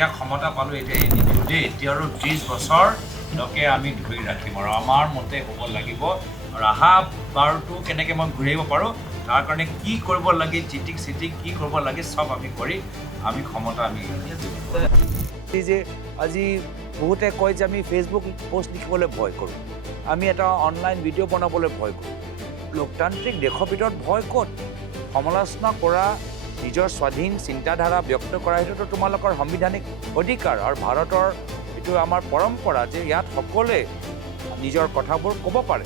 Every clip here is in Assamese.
এতিয়া ক্ষমতা পালোঁ এতিয়া নিদিওঁ দেই এতিয়া আৰু 30 বছৰলৈকে আমি ধৰি ৰাখিম আৰু আমাৰ মতে হ'ব লাগিব আৰু অহা বাৰটো কেনেকৈ মই ঘূৰি আহিব পাৰোঁ তাৰ কাৰণে কি কৰিব লাগে চিটিং কি কৰিব লাগে চব আমি কৰি আমি ক্ষমতা আমি যে আজি বহুতে কয় যে আমি ফেচবুক পোষ্ট লিখিবলৈ ভয় কৰোঁ আমি এটা অনলাইন ভিডিঅ' বনাবলৈ ভয় কৰোঁ লোকতান্ত্ৰিক দেশৰ ভিতৰত ভয় ক'ত সমালোচনা কৰা নিজৰ স্বাধীন চিন্তাধাৰা ব্যক্ত কৰা সেইটোতো তোমালোকৰ সাংবিধানিক অধিকাৰ আৰু ভাৰতৰ এইটো আমাৰ পৰম্পৰা যে ইয়াত সকলোৱে নিজৰ কথাবোৰ ক'ব পাৰে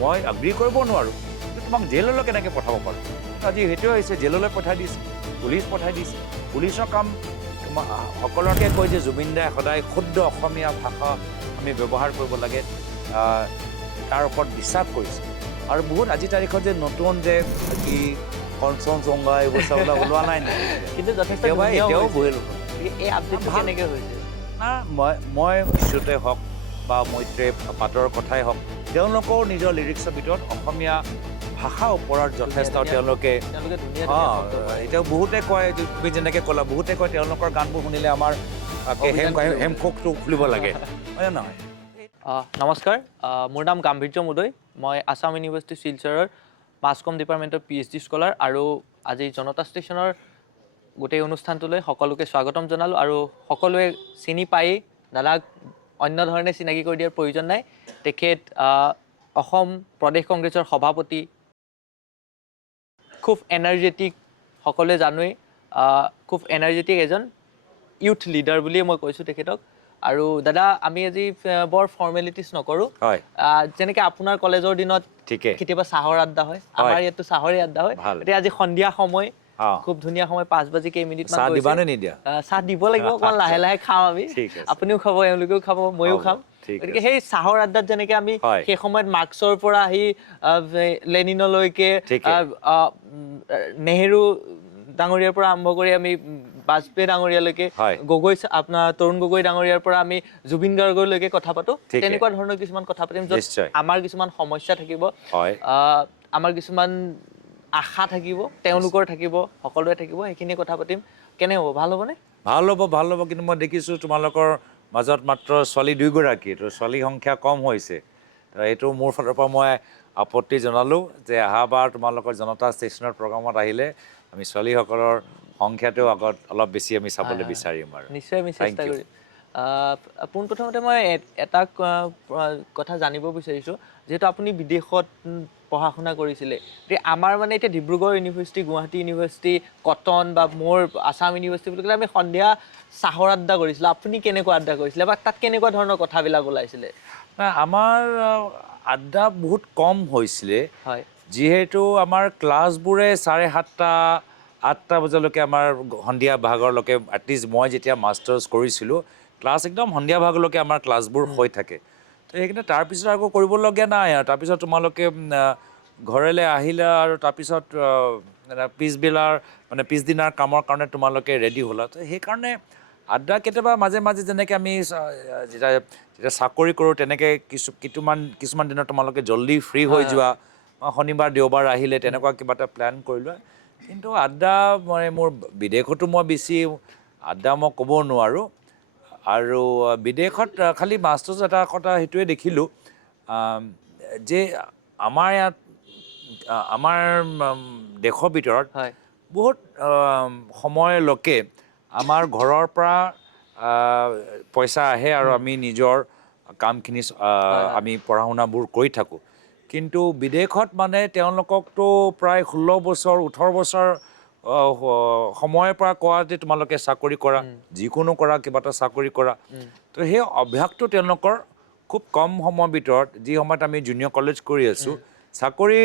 মই এগ্ৰী কৰিব নোৱাৰোঁ কিন্তু তোমাক জেললৈ কেনেকৈ পঠাব পাৰোঁ আজি সেইটোৱে হৈছে জেললৈ পঠাই দিছে পুলিচ পঠাই দিছে পুলিচৰ কাম সকলোকে কয় যে জুবিন দাই সদায় শুদ্ধ অসমীয়া ভাষা আমি ব্যৱহাৰ কৰিব লাগে তাৰ ওপৰত বিশ্বাস কৰিছে আৰু বহুত আজিৰ তাৰিখত যে নতুন যে কি কনচন চংগা এইবোৰ চব ওলোৱা নাই কিন্তু যথেষ্ট এতিয়াও বহিল এই আপডেট কেনেকৈ হৈছে না মই ইছ্যুতে হওক বা মৈত্ৰী পাতৰ কথাই হওক তেওঁলোকেও নিজৰ লিৰিক্সৰ ভিতৰত অসমীয়া ভাষাৰ ওপৰত যথেষ্ট তেওঁলোকে এতিয়া বহুতে কয় তুমি যেনেকৈ ক'লা বহুতে কয় তেওঁলোকৰ গানবোৰ শুনিলে আমাৰ হেমকোষটো খুলিব লাগে হয়নে নহয় নমস্কাৰ মোৰ নাম গাম্ভীৰ্য মুদৈ মই আছাম ইউনিভাৰ্চিটি শিলচৰৰ মাছ কম ডিপাৰ্টমেণ্টৰ PhD স্কলাৰ আৰু আজি জনতা ষ্টেচনৰ গোটেই অনুষ্ঠানটোলৈ সকলোকে স্বাগতম জনালোঁ আৰু সকলোৱে চিনি পায়েই দাদাক অন্য ধৰণে চিনাকি কৰি দিয়াৰ প্ৰয়োজন নাই তেখেত অসম প্ৰদেশ কংগ্ৰেছৰ সভাপতি খুব এনাৰ্জেটিক সকলোৱে জানোৱেই খুব এনাৰ্জেটিক এজন ইউথ লিডাৰ বুলিয়ে মই কৈছোঁ তেখেতক আৰু দাদা আমি আজি বৰ ফৰ্মেলিটিজ নকৰোঁ যেনেকৈ আপোনাৰ কলেজৰ দিনত কেতিয়াবা চাহৰ আড্ডা হয় আমাৰ ইয়াততো চাহৰে আড্ডা হয় এতিয়া আজি সন্ধিয়া সময় খুব ধুনীয়া সময় 5 বাজি কেইমিনিটমান চাহ দিব লাগিব অকণমান লাহে লাহে খাওঁ আমি আপুনিও খাব এওঁলোকেও খাব ময়ো খাম গতিকে সেই চাহৰ আড্ডাত যেনেকৈ আমি সেই সময়ত মাৰ্ক্সৰ পৰা আহি লেনিনলৈকে নেহেৰু ডাঙৰীয়াৰ পৰা আৰম্ভ কৰি আমি বাজপেয়ী ডাঙৰীয়ালৈকে গগৈ আপোনাৰ তৰুণ গগৈ ডাঙৰীয়াৰ পৰা আমি জুবিন গাৰ্গলৈকে কথা পাতোঁ তেনেকুৱা ধৰণৰ কিছুমান কথা পাতিম য'ত আমাৰ কিছুমান সমস্যা থাকিব আমাৰ কিছুমান আশা থাকিব তেওঁলোকৰ থাকিব সকলোৱে থাকিব সেইখিনি কথা পাতিম কেনে হ'ব ভাল হ'বনে ভাল হ'ব কিন্তু মই দেখিছোঁ তোমালোকৰ মাজত মাত্ৰ ছোৱালী 2গৰাকী তো ছোৱালী সংখ্যা কম হৈছে এইটো মোৰ ফালৰ পৰা মই আপত্তি জনালোঁ যে অহাবাৰ তোমালোকৰ জনতা ষ্টেচনৰ প্ৰগ্ৰামত আহিলে আমি ছোৱালীসকলৰ সংখ্যাটো আগত অলপ বেছি আমি চাবলৈ বিচাৰিম আৰু নিশ্চয় আমি চেষ্টা কৰিম পোনপ্ৰথমতে মই এটা কথা জানিব বিচাৰিছোঁ যিহেতু আপুনি বিদেশত পঢ়া শুনা কৰিছিলে গতিকে আমাৰ মানে এতিয়া Dibrugarh university Guwahati university cotton বা মোৰ আছাম ইউনিভাৰ্চিটি বুলি ক'লে আমি সন্ধিয়া চাহৰ আড্ডা কৰিছিলোঁ আপুনি কেনেকুৱা আড্ডা কৰিছিলে বা তাত কেনেকুৱা ধৰণৰ কথাবিলাক ওলাইছিলে আমাৰ আড্ডা বহুত কম হৈছিলে হয় যিহেতু আমাৰ ক্লাছবোৰে 7:30 8টা বজালৈকে আমাৰ সন্ধিয়া ভাগৰলৈকে এটলিষ্ট মই যেতিয়া মাষ্টাৰ্ছ কৰিছিলোঁ ক্লাছ একদম সন্ধিয়া ভাগলৈকে আমাৰ ক্লাছবোৰ হৈ থাকে তো সেইকাৰণে তাৰপিছত আকৌ কৰিবলগীয়া নাই আৰু তাৰপিছত তোমালোকে ঘৰলৈ আহিলে আৰু তাৰপিছত পিছবেলাৰ মানে পিছদিনাৰ কামৰ কাৰণে তোমালোকে ৰেডি হ'লা তো সেইকাৰণে আড্ডা কেতিয়াবা মাজে মাজে যেনেকৈ আমি যেতিয়া চাকৰি কৰোঁ তেনেকৈ কিছুমান দিনত তোমালোকে জল্দি ফ্ৰী হৈ যোৱা শনিবাৰ দেওবাৰ আহিলে তেনেকুৱা কিবা এটা প্লেন কৰি লোৱা কিন্তু আড্ডা মানে মোৰ বিদেশতো মই বেছি আড্ডা মই ক'ব নোৱাৰোঁ আৰু বিদেশত খালি মাষ্টাৰ্ছ এটা কথা সেইটোৱে দেখিলোঁ যে আমাৰ ইয়াত আমাৰ দেশৰ ভিতৰত বহুত সময়লৈকে আমাৰ ঘৰৰ পৰা পইচা আহে আৰু আমি নিজৰ কামখিনি আমি পঢ়া শুনাবোৰ কৰি থাকোঁ কিন্তু বিদেশত মানে তেওঁলোককতো প্ৰায় 16 বছৰ 18 বছৰ সময়ৰ পৰা কোৱা যে তোমালোকে চাকৰি কৰা যিকোনো কৰা কিবা এটা চাকৰি কৰা তো সেই অভ্যাসটো তেওঁলোকৰ খুব কম সময়ৰ ভিতৰত যি সময়ত আমি জুনিয়ৰ কলেজ কৰি আছোঁ চাকৰি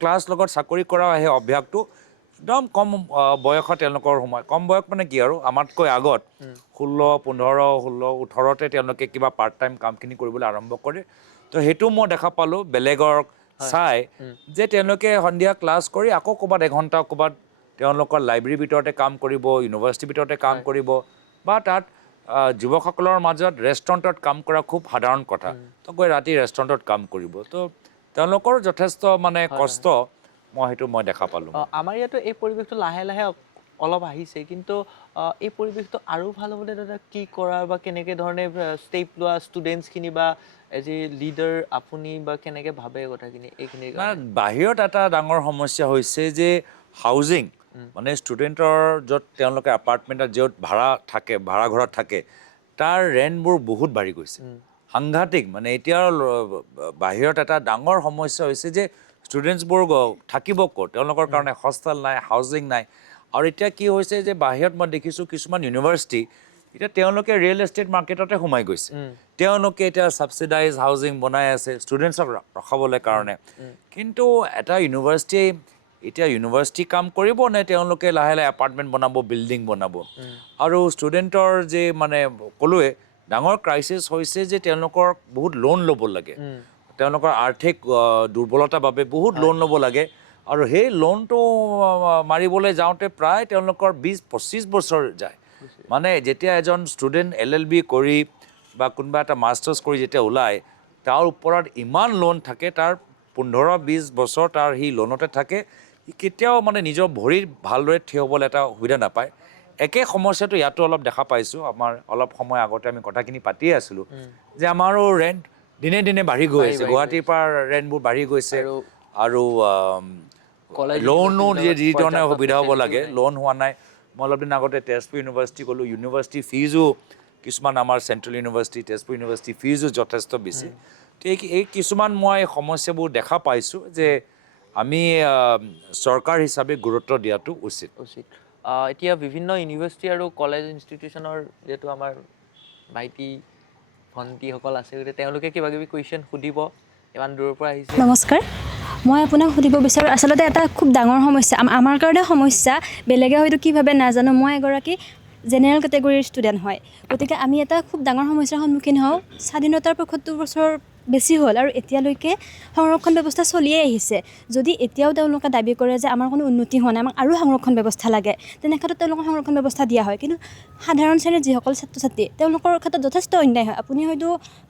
ক্লাছ লগত চাকৰি কৰা সেই অভ্যাসটো একদম কম বয়সত তেওঁলোকৰ সময় কম বয়স মানে কি আৰু আমাতকৈ আগত 16 15 16 18তে তেওঁলোকে কিবা পাৰ্ট টাইম কামখিনি কৰিবলৈ আৰম্ভ কৰে তো সেইটো মই দেখা পালোঁ বেলেগৰ চাই যে তেওঁলোকে সন্ধিয়া ক্লাছ কৰি আকৌ ক'ৰবাত এঘণ্টা ক'ৰবাত তেওঁলোকৰ লাইব্ৰেৰীৰ ভিতৰতে কাম কৰিব ইউনিভাৰ্চিটিৰ ভিতৰতে কাম কৰিব বা তাত যুৱকসকলৰ মাজত ৰেষ্টুৰেণ্টত কাম কৰা খুব সাধাৰণ কথা তো গৈ ৰাতি ৰেষ্টুৰেণ্টত কাম কৰিব তো তেওঁলোকৰ যথেষ্ট মানে কষ্ট মই সেইটো দেখা পালোঁ আমাৰ ইয়াতো এই পৰিৱেশটো লাহে লাহে অলপ আহিছে, কিন্তু এই পৰিৱেশটো আৰু ভাল হ'বলৈ দাদা কি কৰা বা কেনেকৈ ধৰণে ষ্টেপ লোৱা ষ্টুডেণ্টছখিনি বা এজ এ লিডাৰ আপুনি বা কেনেকৈ ভাবে কথাখিনি এইখিনিৰ না কাৰণে? বাহিৰত এটা ডাঙৰ সমস্যা হৈছে যে হাউজিং, মানে ষ্টুডেণ্টৰ য'ত তেওঁলোকে এপাৰ্টমেণ্টত য'ত ভাড়া থাকে, ভাড়া ঘৰত থাকে, তাৰ ৰেণ্টবোৰ বহুত বাঢ়ি গৈছে, সাংঘাতিক। মানে এতিয়া বাহিৰত এটা ডাঙৰ সমস্যা হৈছে যে ষ্টুডেণ্টছবোৰ থাকিব ক'ত, তেওঁলোকৰ কাৰণে হোষ্টেল নাই, হাউজিং নাই। আৰু এতিয়া কি হৈছে যে বাহিৰত মই দেখিছোঁ কিছুমান ইউনিভাৰ্চিটি এতিয়া তেওঁলোকে ৰিয়েল এষ্টেট মাৰ্কেটতে সোমাই গৈছে, তেওঁলোকে এতিয়া ছাবচিডাইজ হাউজিং বনাই আছে ষ্টুডেণ্টছক ৰখাবলৈ কাৰণে। কিন্তু এটা ইউনিভাৰ্চিটিয়ে এতিয়া ইউনিভাৰ্চিটি কাম কৰিব নে তেওঁলোকে লাহে লাহে এপাৰ্টমেণ্ট বনাব, বিল্ডিং বনাব? আৰু ষ্টুডেণ্টৰ যে মানে ক'লোৱে ডাঙৰ ক্ৰাইচিছ হৈছে যে তেওঁলোকৰ বহুত লোন ল'ব লাগে, তেওঁলোকৰ আৰ্থিক দুৰ্বলতাৰ বাবে বহুত লোন ল'ব লাগে। আৰু সেই লোনটো মাৰিবলৈ যাওঁতে প্ৰায় তেওঁলোকৰ 20-25 বছৰ যায়। মানে যেতিয়া এজন ষ্টুডেণ্ট LLB কৰি বা কোনোবা এটা মাষ্টাৰ্ছ কৰি যেতিয়া ওলায়, তাৰ ওপৰত ইমান লোন থাকে, তাৰ 15-20 বছৰ তাৰ সি লোনতে থাকে, সি কেতিয়াও মানে নিজৰ ভৰিত ভালদৰে থিয় হ'বলৈ এটা সুবিধা নাপায়। একে সমস্যাটো ইয়াতো অলপ দেখা পাইছোঁ। আমাৰ অলপ সময় আগতে আমি কথাখিনি পাতিয়ে আছিলোঁ যে আমাৰো ৰেণ্ট দিনে দিনে বাঢ়ি গৈ আছে, গুৱাহাটীৰ পৰা ৰেণ্টবোৰ বাঢ়ি গৈছে। আৰু লোনো যিধৰণে সুবিধা হ'ব লাগে লোন হোৱা নাই। মই অলপ দিন আগতে তেজপুৰ ইউনিভাৰ্চিটি গ'লোঁ, ইউনিভাৰ্চিটি ফিজো কিছুমান আমাৰ চেণ্ট্ৰেল ইউনিভাৰ্চিটি, তেজপুৰ ইউনিভাৰ্চিটি ফিজো যথেষ্ট বেছি। তো এই কিছুমান মই সমস্যাবোৰ দেখা পাইছোঁ যে আমি চৰকাৰ হিচাপে গুৰুত্ব দিয়াটো উচিত। এতিয়া বিভিন্ন ইউনিভাৰ্চিটি আৰু কলেজ ইনষ্টিটিউশ্যনৰ যিহেতু আমাৰ ভাইটি ভণ্টিসকল আছে, গতিকে তেওঁলোকে কিবা কিবি কুৱেশ্যন সুধিব, ইমান দূৰৰ পৰা আহিছে। নমস্কাৰ, মই আপোনাক সুধিব বিচাৰোঁ, আচলতে এটা খুব ডাঙৰ সমস্যা আমাৰ কাৰণে সমস্যা, বেলেগে হয়তো কি ভাবে নাজানো। মই এগৰাকী জেনেৰেল কেটেগৰীৰ ষ্টুডেণ্ট হয়, গতিকে আমি এটা খুব ডাঙৰ সমস্যাৰ সন্মুখীন হওঁ। স্বাধীনতাৰ ৭৫ বছৰ বেছি হ'ল আৰু এতিয়ালৈকে সংৰক্ষণ ব্যৱস্থা চলিয়ে আহিছে। যদি এতিয়াও তেওঁলোকে দাবী কৰে যে আমাৰ কোনো উন্নতি হোৱা নাই, আমাক আৰু সংৰক্ষণ ব্যৱস্থা লাগে, তেনে ক্ষেত্ৰত তেওঁলোকক সংৰক্ষণ ব্যৱস্থা দিয়া হয়। কিন্তু সাধাৰণ শ্ৰেণীৰ যিসকল ছাত্ৰ ছাত্ৰী, তেওঁলোকৰ ক্ষেত্ৰত যথেষ্ট অন্যায় হয়।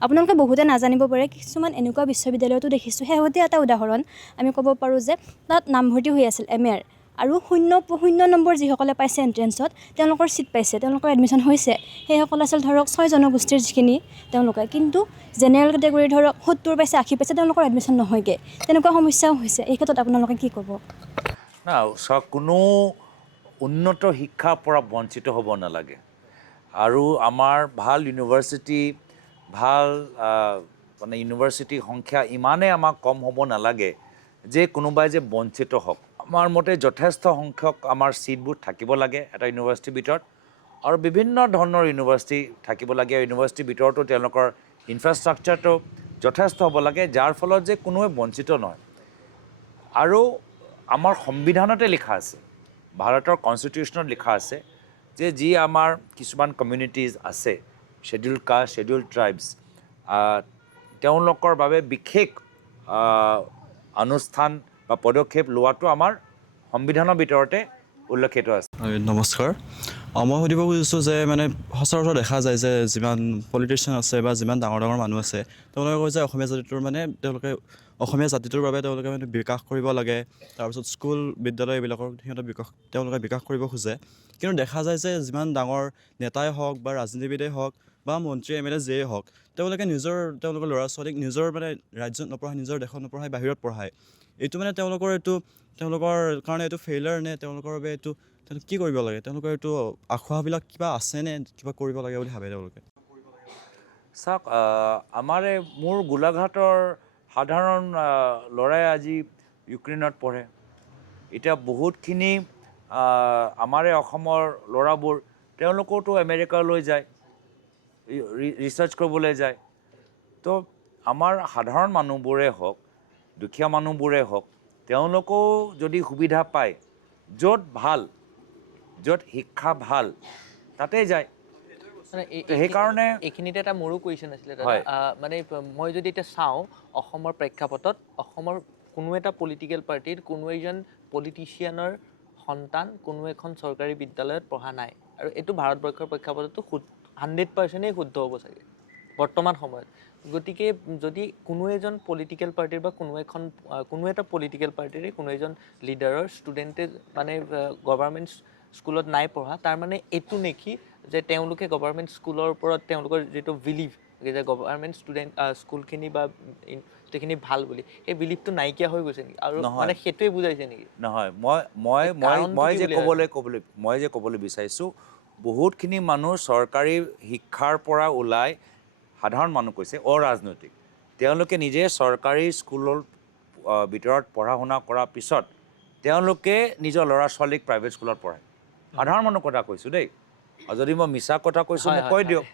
আপোনালোকে বহুতে নাজানিব পাৰে, কিছুমান এনেকুৱা বিশ্ববিদ্যালয়তো দেখিছোঁ। শেহতীয়া এটা উদাহৰণ আমি ক'ব পাৰোঁ যে তাত নামভৰ্তি হৈ আছিল MA আৰু শূন্য নম্বৰ যিসকলে পাইছে এণ্ট্ৰেঞ্চত, তেওঁলোকৰ ছিট পাইছে, তেওঁলোকৰ এডমিশ্যন হৈছে। সেইসকল আছিল ধৰক 6 জনগোষ্ঠীৰ যিখিনি তেওঁলোকে, কিন্তু জেনেৰেল কেটেগৰী ধৰক 70 পাইছে, 80 পাইছে, তেওঁলোকৰ এডমিশ্যন নহয়গৈ। তেনেকুৱা সমস্যাও হৈছে। এই ক্ষেত্ৰত আপোনালোকে কি ক'ব? না, কোনো উন্নত শিক্ষাৰ পৰা বঞ্চিত হ'ব নালাগে। আৰু আমাৰ ভাল ইউনিভাৰ্চিটি, ভাল মানে ইউনিভাৰ্চিটিৰ সংখ্যা ইমানেই আমাক কম হ'ব নালাগে যে কোনোবাই যে বঞ্চিত হওক। আমাৰ মতে যথেষ্ট সংখ্যক আমাৰ ছিটবোৰ থাকিব লাগে এটা ইউনিভাৰ্চিটিৰ ভিতৰত, আৰু বিভিন্ন ধৰণৰ ইউনিভাৰ্চিটি থাকিব লাগে। ইউনিভাৰ্চিটিৰ ভিতৰতো তেওঁলোকৰ ইনফ্ৰাষ্ট্ৰাকচাৰটো যথেষ্ট হ'ব লাগে, যাৰ ফলত যে কোনোৱে বঞ্চিত নহয়। আৰু আমাৰ সংবিধানতে লিখা আছে, ভাৰতৰ কনষ্টিটিউশ্যনত লিখা আছে যে যি আমাৰ কিছুমান কমিউনিটিজ আছে, শ্বেডিউল কাষ্ট, শ্বেডিউল ট্ৰাইবছ, তেওঁলোকৰ বাবে বিশেষ অনুষ্ঠান বা পদক্ষেপ লোৱাটো আমাৰ সংবিধানৰ ভিতৰতে উল্লেখিত আছে। নমস্কাৰ, মই সুধিব খুজিছোঁ যে মানে সচৰাচৰ দেখা যায় যে যিমান পলিটিচিয়ান আছে বা যিমান ডাঙৰ ডাঙৰ মানুহ আছে, তেওঁলোকে কয় যে অসমীয়া জাতিটোৰ বাবে তেওঁলোকে মানে বিকাশ কৰিব লাগে। তাৰপিছত স্কুল বিদ্যালয় এইবিলাকৰ তেওঁলোকে বিকাশ কৰিব খোজে। কিন্তু দেখা যায় যে যিমান ডাঙৰ নেতাই হওক বা ৰাজনীতিবিদেই হওক বা মন্ত্ৰী MLA যিয়েই হওক, তেওঁলোকৰ ল'ৰা ছোৱালীক নিজৰ মানে ৰাজ্যত নপঢ়ায়, নিজৰ দেশত নপঢ়ায়, বাহিৰত পঢ়ায়। এইটো মানে তেওঁলোকৰ কাৰণে এইটো ফেইলাৰ নে? তেওঁলোকৰ বাবে এইটো কি কৰিব লাগে? তেওঁলোকৰ এইটো আখুৱাবিলাক কিবা আছেনে, কিবা কৰিব লাগে বুলি ভাবে তেওঁলোকে? চাওক, মোৰ গোলাঘাটৰ সাধাৰণ ল'ৰাই আজি ইউক্ৰেইনত পঢ়ে। এতিয়া বহুতখিনি আমাৰে অসমৰ ল'ৰাবোৰ তেওঁলোকোতো আমেৰিকালৈ যায়, ৰিচাৰ্চ কৰিবলৈ যায়। তো আমাৰ সাধাৰণ মানুহবোৰে হওক, দুখীয়া মানুহবোৰে হওক, তেওঁলোকেও যদি সুবিধা পায়, য'ত ভাল, য'ত শিক্ষা ভাল, তাতেই যায়। সেইকাৰণে এইখিনিতে এটা মোৰো কুৱেশ্যন আছিলে দাদা। মানে মই যদি এতিয়া চাওঁ অসমৰ প্ৰেক্ষাপটত, অসমৰ কোনো এটা পলিটিকেল পাৰ্টিৰ কোনো এজন পলিটিচিয়ানৰ সন্তান কোনো এখন চৰকাৰী বিদ্যালয়ত পঢ়া নাই, আৰু এইটো ভাৰতবৰ্ষৰ প্ৰেক্ষাপটতো 100%ই শুদ্ধ হ'ব চাগে বৰ্তমান সময়ত। গতিকে যদি কোনো এজন পলিটিকেল পাৰ্টিৰ বা কোনো এটা পলিটিকেল পাৰ্টিৰে কোনো এজন লিডাৰৰ ষ্টুডেণ্টে মানে গভৰ্ণমেণ্ট স্কুলত নাই পঢ়া তাৰ মানে এইটো নেকি যে তেওঁলোকে গভৰ্ণমেণ্ট স্কুলৰ ওপৰত তেওঁলোকৰ যিটো বিলিভ যে গভৰ্ণমেণ্ট ষ্টুডেণ্ট স্কুলখিনি বা গোটেইখিনি ভাল বুলি সেই বিলিভটো নাইকিয়া হৈ গৈছে নেকি আৰু মানে সেইটোৱে বুজাইছে নেকি নহয় মই যে ক'বলৈ বিচাৰিছোঁ বহুতখিনি মানুহ চৰকাৰী শিক্ষাৰ পৰা ওলাই সাধাৰণ মানুহ কৈছে অৰাজনৈতিক তেওঁলোকে নিজে চৰকাৰী স্কুলৰ ভিতৰত পঢ়া শুনা কৰাৰ পিছত তেওঁলোকে নিজৰ ল'ৰা ছোৱালীক প্ৰাইভেট স্কুলত পঢ়ায় সাধাৰণ মানুহৰ কথা কৈছোঁ দেই আৰু যদি মই মিছা কথা কৈছোঁ মোক কৈ দিয়ক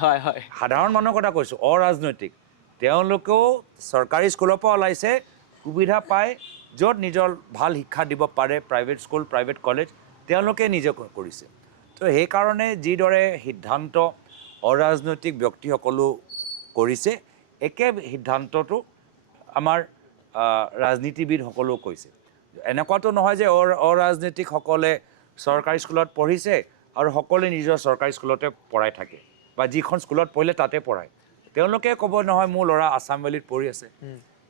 হয় হয় সাধাৰণ মানুহৰ কথা কৈছোঁ অৰাজনৈতিক তেওঁলোকেও চৰকাৰী স্কুলৰ পৰা ওলাইছে সুবিধা পায় য'ত নিজৰ ভাল শিক্ষা দিব পাৰে প্ৰাইভেট স্কুল প্ৰাইভেট কলেজ তেওঁলোকে নিজে কৰিছে তো সেইকাৰণে যিদৰে সিদ্ধান্ত অৰাজনৈতিক ব্যক্তিসকলো কৰিছে একে সিদ্ধান্তটো আমাৰ ৰাজনীতিবিদসকলেও কৈছে এনেকুৱাতো নহয় যে অৰাজনৈতিকসকলে চৰকাৰী স্কুলত পঢ়িছে আৰু সকলোৱে নিজৰ চৰকাৰী স্কুলতে পঢ়াই থাকে বা যিখন স্কুলত পঢ়িলে তাতে পঢ়ায় তেওঁলোকে ক'ব নহয় মোৰ ল'ৰা আছাম ভেলীত পঢ়ি আছে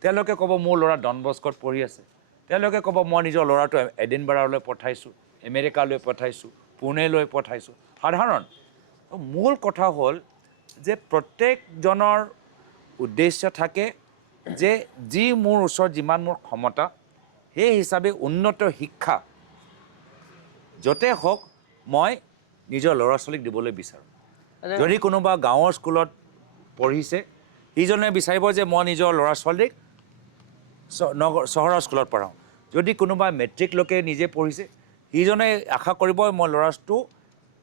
তেওঁলোকে ক'ব মোৰ ল'ৰা ডন বস্কোত পঢ়ি আছে তেওঁলোকে ক'ব মই নিজৰ ল'ৰাটো এডিনবাৰালৈ পঠাইছোঁ আমেৰিকালৈ পঠাইছোঁ পুনেলৈ পঠাইছোঁ সাধাৰণ মূল কথা হ'ল যে প্ৰত্যেকজনৰ উদ্দেশ্য থাকে যে যি মোৰ ওচৰত যিমান মোৰ ক্ষমতা সেই হিচাপে উন্নত শিক্ষা য'তে হওক মই নিজৰ ল'ৰা ছোৱালীক দিবলৈ বিচাৰোঁ যদি কোনোবা গাঁৱৰ স্কুলত পঢ়িছে সিজনে বিচাৰিব যে মই নিজৰ ল'ৰা ছোৱালীক চহৰৰ স্কুলত পঢ়াওঁ যদি কোনোবাই মেট্ৰিকলৈকে নিজে পঢ়িছে সিজনে আশা কৰিব মই ল'ৰাটো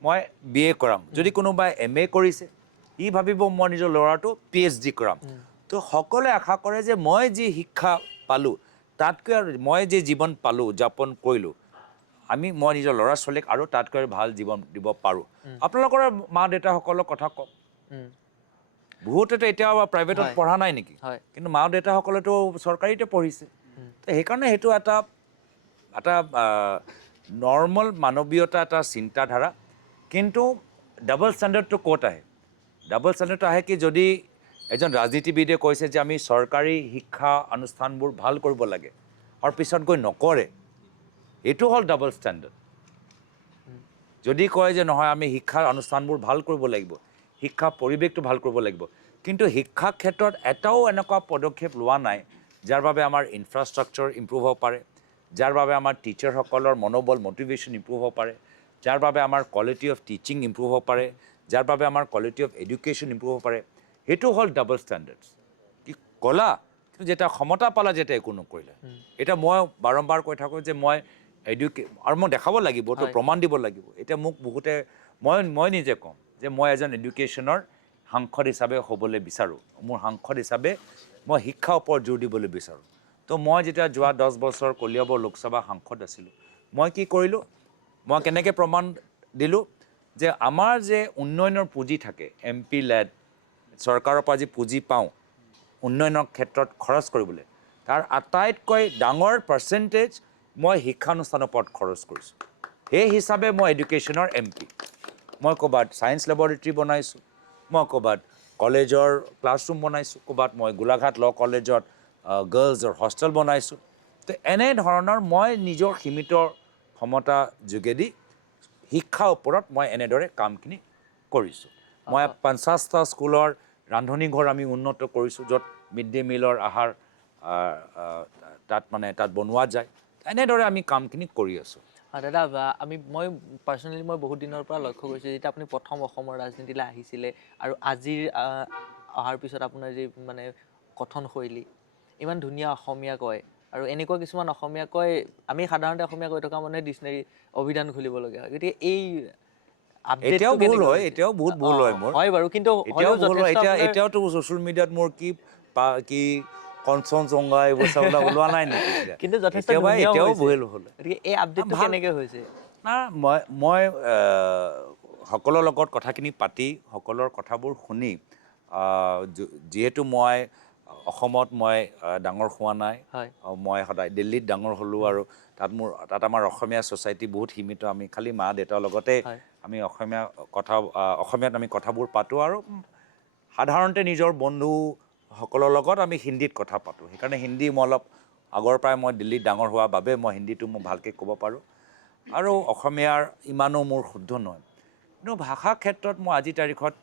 মই BA কৰাম যদি কোনোবাই MA কৰিছে সি ভাবিব মই নিজৰ ল'ৰাটো PhD কৰাম তো সকলোৱে আশা কৰে যে মই যি শিক্ষা পালোঁ তাতকৈ আৰু মই যে জীৱন পালোঁ যাপন কৰিলোঁ মই নিজৰ ল'ৰা ছোৱালীক আৰু তাতকৈ ভাল জীৱন দিব পাৰোঁ আপোনালোকৰ মা দেউতাসকলৰ কথা কওক বহুতেতো এতিয়া প্ৰাইভেটত পঢ়া নাই নেকি কিন্তু মা দেউতাসকলেতো চৰকাৰীতে পঢ়িছে তো সেইকাৰণে সেইটো এটা নৰ্মেল মানৱীয়তা এটা চিন্তাধাৰা কিন্তু ডাবল ষ্টেণ্ডাৰ্ডটো ক'ত আহে ডাবল ষ্টেণ্ডাৰ্ডটো আহে কি যদি এজন ৰাজনীতিবিদে কৈছে যে আমি চৰকাৰী শিক্ষা অনুষ্ঠানবোৰ ভাল কৰিব লাগে আৰু পিছত গৈ নকৰে এইটো হ'ল ডাবল ষ্টেণ্ডাৰ্ড যদি কয় যে নহয় আমি শিক্ষাৰ অনুষ্ঠানবোৰ ভাল কৰিব লাগিব শিক্ষা পৰিৱেশটো ভাল কৰিব লাগিব কিন্তু শিক্ষা ক্ষেত্ৰত এটাও এনেকুৱা পদক্ষেপ লোৱা নাই যাৰ বাবে আমাৰ ইনফ্ৰাষ্ট্ৰাকচাৰ ইম্প্ৰুভ হ'ব পাৰে যাৰ বাবে আমাৰ টিচাৰসকলৰ মনোবল মটিভেশ্যন ইম্প্ৰুভ হ'ব পাৰে যাৰ বাবে আমাৰ কোৱালিটি অফ টিচিং ইম্প্ৰুভ হ'ব পাৰে যাৰ বাবে আমাৰ কোৱালিটি অফ এডুকেশ্যন ইম্প্ৰুভ হ'ব পাৰে সেইটো হ'ল ডাবল ষ্টেণ্ডাৰ্ডছ কি ক'লা কিন্তু যেতিয়া ক্ষমতা পালা যেতিয়া একো নকৰিলে এতিয়া মই বাৰম্বাৰ কৈ থাকোঁ যে মই আৰু মই দেখাব লাগিব তো প্ৰমাণ দিব লাগিব এতিয়া মোক বহুতে মই নিজে কওঁ যে মই এজন এডুকেশ্যনৰ সাংসদ হিচাপে হ'বলৈ বিচাৰোঁ মোৰ সাংসদ হিচাপে মই শিক্ষাৰ ওপৰত জোৰ দিবলৈ বিচাৰোঁ তো মই যেতিয়া যোৱা 10 বছৰ কলিয়াবৰ লোকসভা সাংসদ আছিলোঁ মই কি কৰিলোঁ মই কেনেকৈ প্ৰমাণ দিলোঁ যে আমাৰ যে উন্নয়নৰ পুঁজি থাকে MP লেড চৰকাৰৰ পৰা যি পুঁজি পাওঁ উন্নয়নৰ ক্ষেত্ৰত খৰচ কৰিবলৈ তাৰ আটাইতকৈ ডাঙৰ পাৰ্চেণ্টেজ মই শিক্ষানুষ্ঠানৰ ওপৰত খৰচ কৰিছোঁ সেই হিচাপে মই এডুকেশ্যনৰ MP মই ক'ৰবাত ছায়েন্স লেবৰেটৰী বনাইছোঁ মই ক'ৰবাত কলেজৰ ক্লাছৰুম বনাইছোঁ ক'ৰবাত মই গোলাঘাট ল কলেজত গাৰ্লছৰ হোষ্টেল বনাইছোঁ তো এনেধৰণৰ মই নিজৰ সীমিত ক্ষমতা যোগেদি শিক্ষাৰ ওপৰত মই এনেদৰে কামখিনি কৰিছোঁ মই 50টা স্কুলৰ ৰান্ধনি ঘৰ আমি উন্নত কৰিছোঁ য'ত মিড ডে মিলৰ আহাৰ তাত বনোৱা যায় এনেদৰে আমি কামখিনি কৰি আছোঁ দাদা মই পাৰ্চনেলি মই বহুত দিনৰ পৰা লক্ষ্য কৰিছোঁ যেতিয়া আপুনি প্ৰথম অসমৰ ৰাজনীতিলৈ আহিছিলে আৰু আজিৰ অহাৰ পিছত আপোনাৰ যি মানে কথনশৈলী ইমান ধুনীয়া অসমীয়া কয় আৰু এনেকুৱা কিছুমান অসমীয়া কয় আমি সাধাৰণতে অসমীয়া কৈ থকা মানুহে ডিক্সনেৰী অভিধান খুলিবলগীয়া হয় গতিকে এই এতিয়াও বহুত ভুল হয় মোৰ হয় বাৰু কিন্তু এতিয়াওতো ছ'চিয়েল মিডিয়াত মোৰ কি কনচন জংগা এইবোৰ চাবলৈ ওলোৱা নাই নেকি কিন্তু যথেষ্ট এতিয়াও ভুল হ'ল গতিকে এই আপডেটটো কেনেকৈ হৈছে না মই সকলৰ লগত কথাখিনি পাতি সকলৰ কথাবোৰ শুনি যিহেতু মই অসমত মই ডাঙৰ হোৱা নাই মই সদায় দিল্লীত ডাঙৰ হ'লোঁ আৰু তাত আমাৰ অসমীয়া ছ'চাইটি বহুত সীমিত আমি খালি মা দেউতাৰ লগতে আমি অসমীয়াত আমি কথাবোৰ পাতোঁ আৰু সাধাৰণতে নিজৰ বন্ধুসকলৰ লগত আমি হিন্দীত কথা পাতোঁ সেইকাৰণে হিন্দী মই অলপ আগৰ পৰাই মই দিল্লীত ডাঙৰ হোৱাৰ বাবে মই হিন্দীটো মই ভালকৈ ক'ব পাৰোঁ আৰু অসমীয়াৰ ইমানো মোৰ শুদ্ধ নহয় কিন্তু ভাষা ক্ষেত্ৰত মই আজিৰ তাৰিখত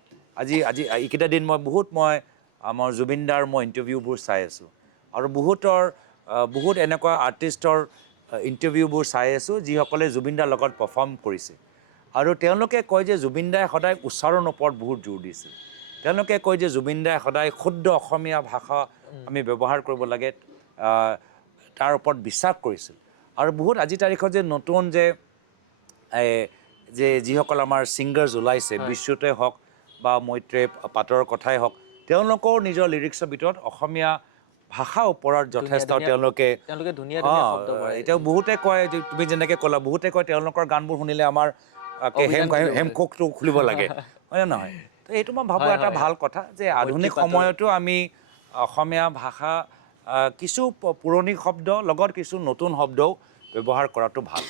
আজি এইকেইটা দিন মই আমাৰ জুবিন দাৰ মই ইণ্টাৰভিউবোৰ চাই আছোঁ আৰু বহুত এনেকুৱা আৰ্টিষ্টৰ ইণ্টাৰভিউবোৰ চাই আছোঁ যিসকলে জুবিন দাৰ লগত পাৰফৰ্ম কৰিছে আৰু তেওঁলোকে কয় যে জুবিন দাই সদায় উচ্চাৰণৰ ওপৰত বহুত জোৰ দিছিল তেওঁলোকে কয় যে জুবিন দাই সদায় শুদ্ধ অসমীয়া ভাষা আমি ব্যৱহাৰ কৰিব লাগে তাৰ ওপৰত বিশ্বাস কৰিছিল আৰু বহুত আজিৰ তাৰিখত যে নতুন যে যিসকল আমাৰ ছিংগাৰ্ছ ওলাইছে বিশ্বতে হওক বা মৈত্ৰেয় পাটৰ কথাই হওক তেওঁলোকৰ নিজৰ লিৰিক্সৰ ভিতৰত অসমীয়া ভাষাৰ ওপৰত যথেষ্ট তেওঁলোকে ধুনীয়া শব্দ কয় এতিয়া বহুতে কয় যে তুমি যেনেকৈ ক'লা বহুতে কয় তেওঁলোকৰ গানবোৰ শুনিলে আমাৰ হেমকোষটো খুলিব লাগে হয়নে নহয় তো এইটো মই ভাবোঁ এটা ভাল কথা যে আধুনিক সময়তো আমি অসমীয়া ভাষা কিছু পুৰণি শব্দ লগত কিছু নতুন শব্দও ব্যৱহাৰ কৰাটো ভাল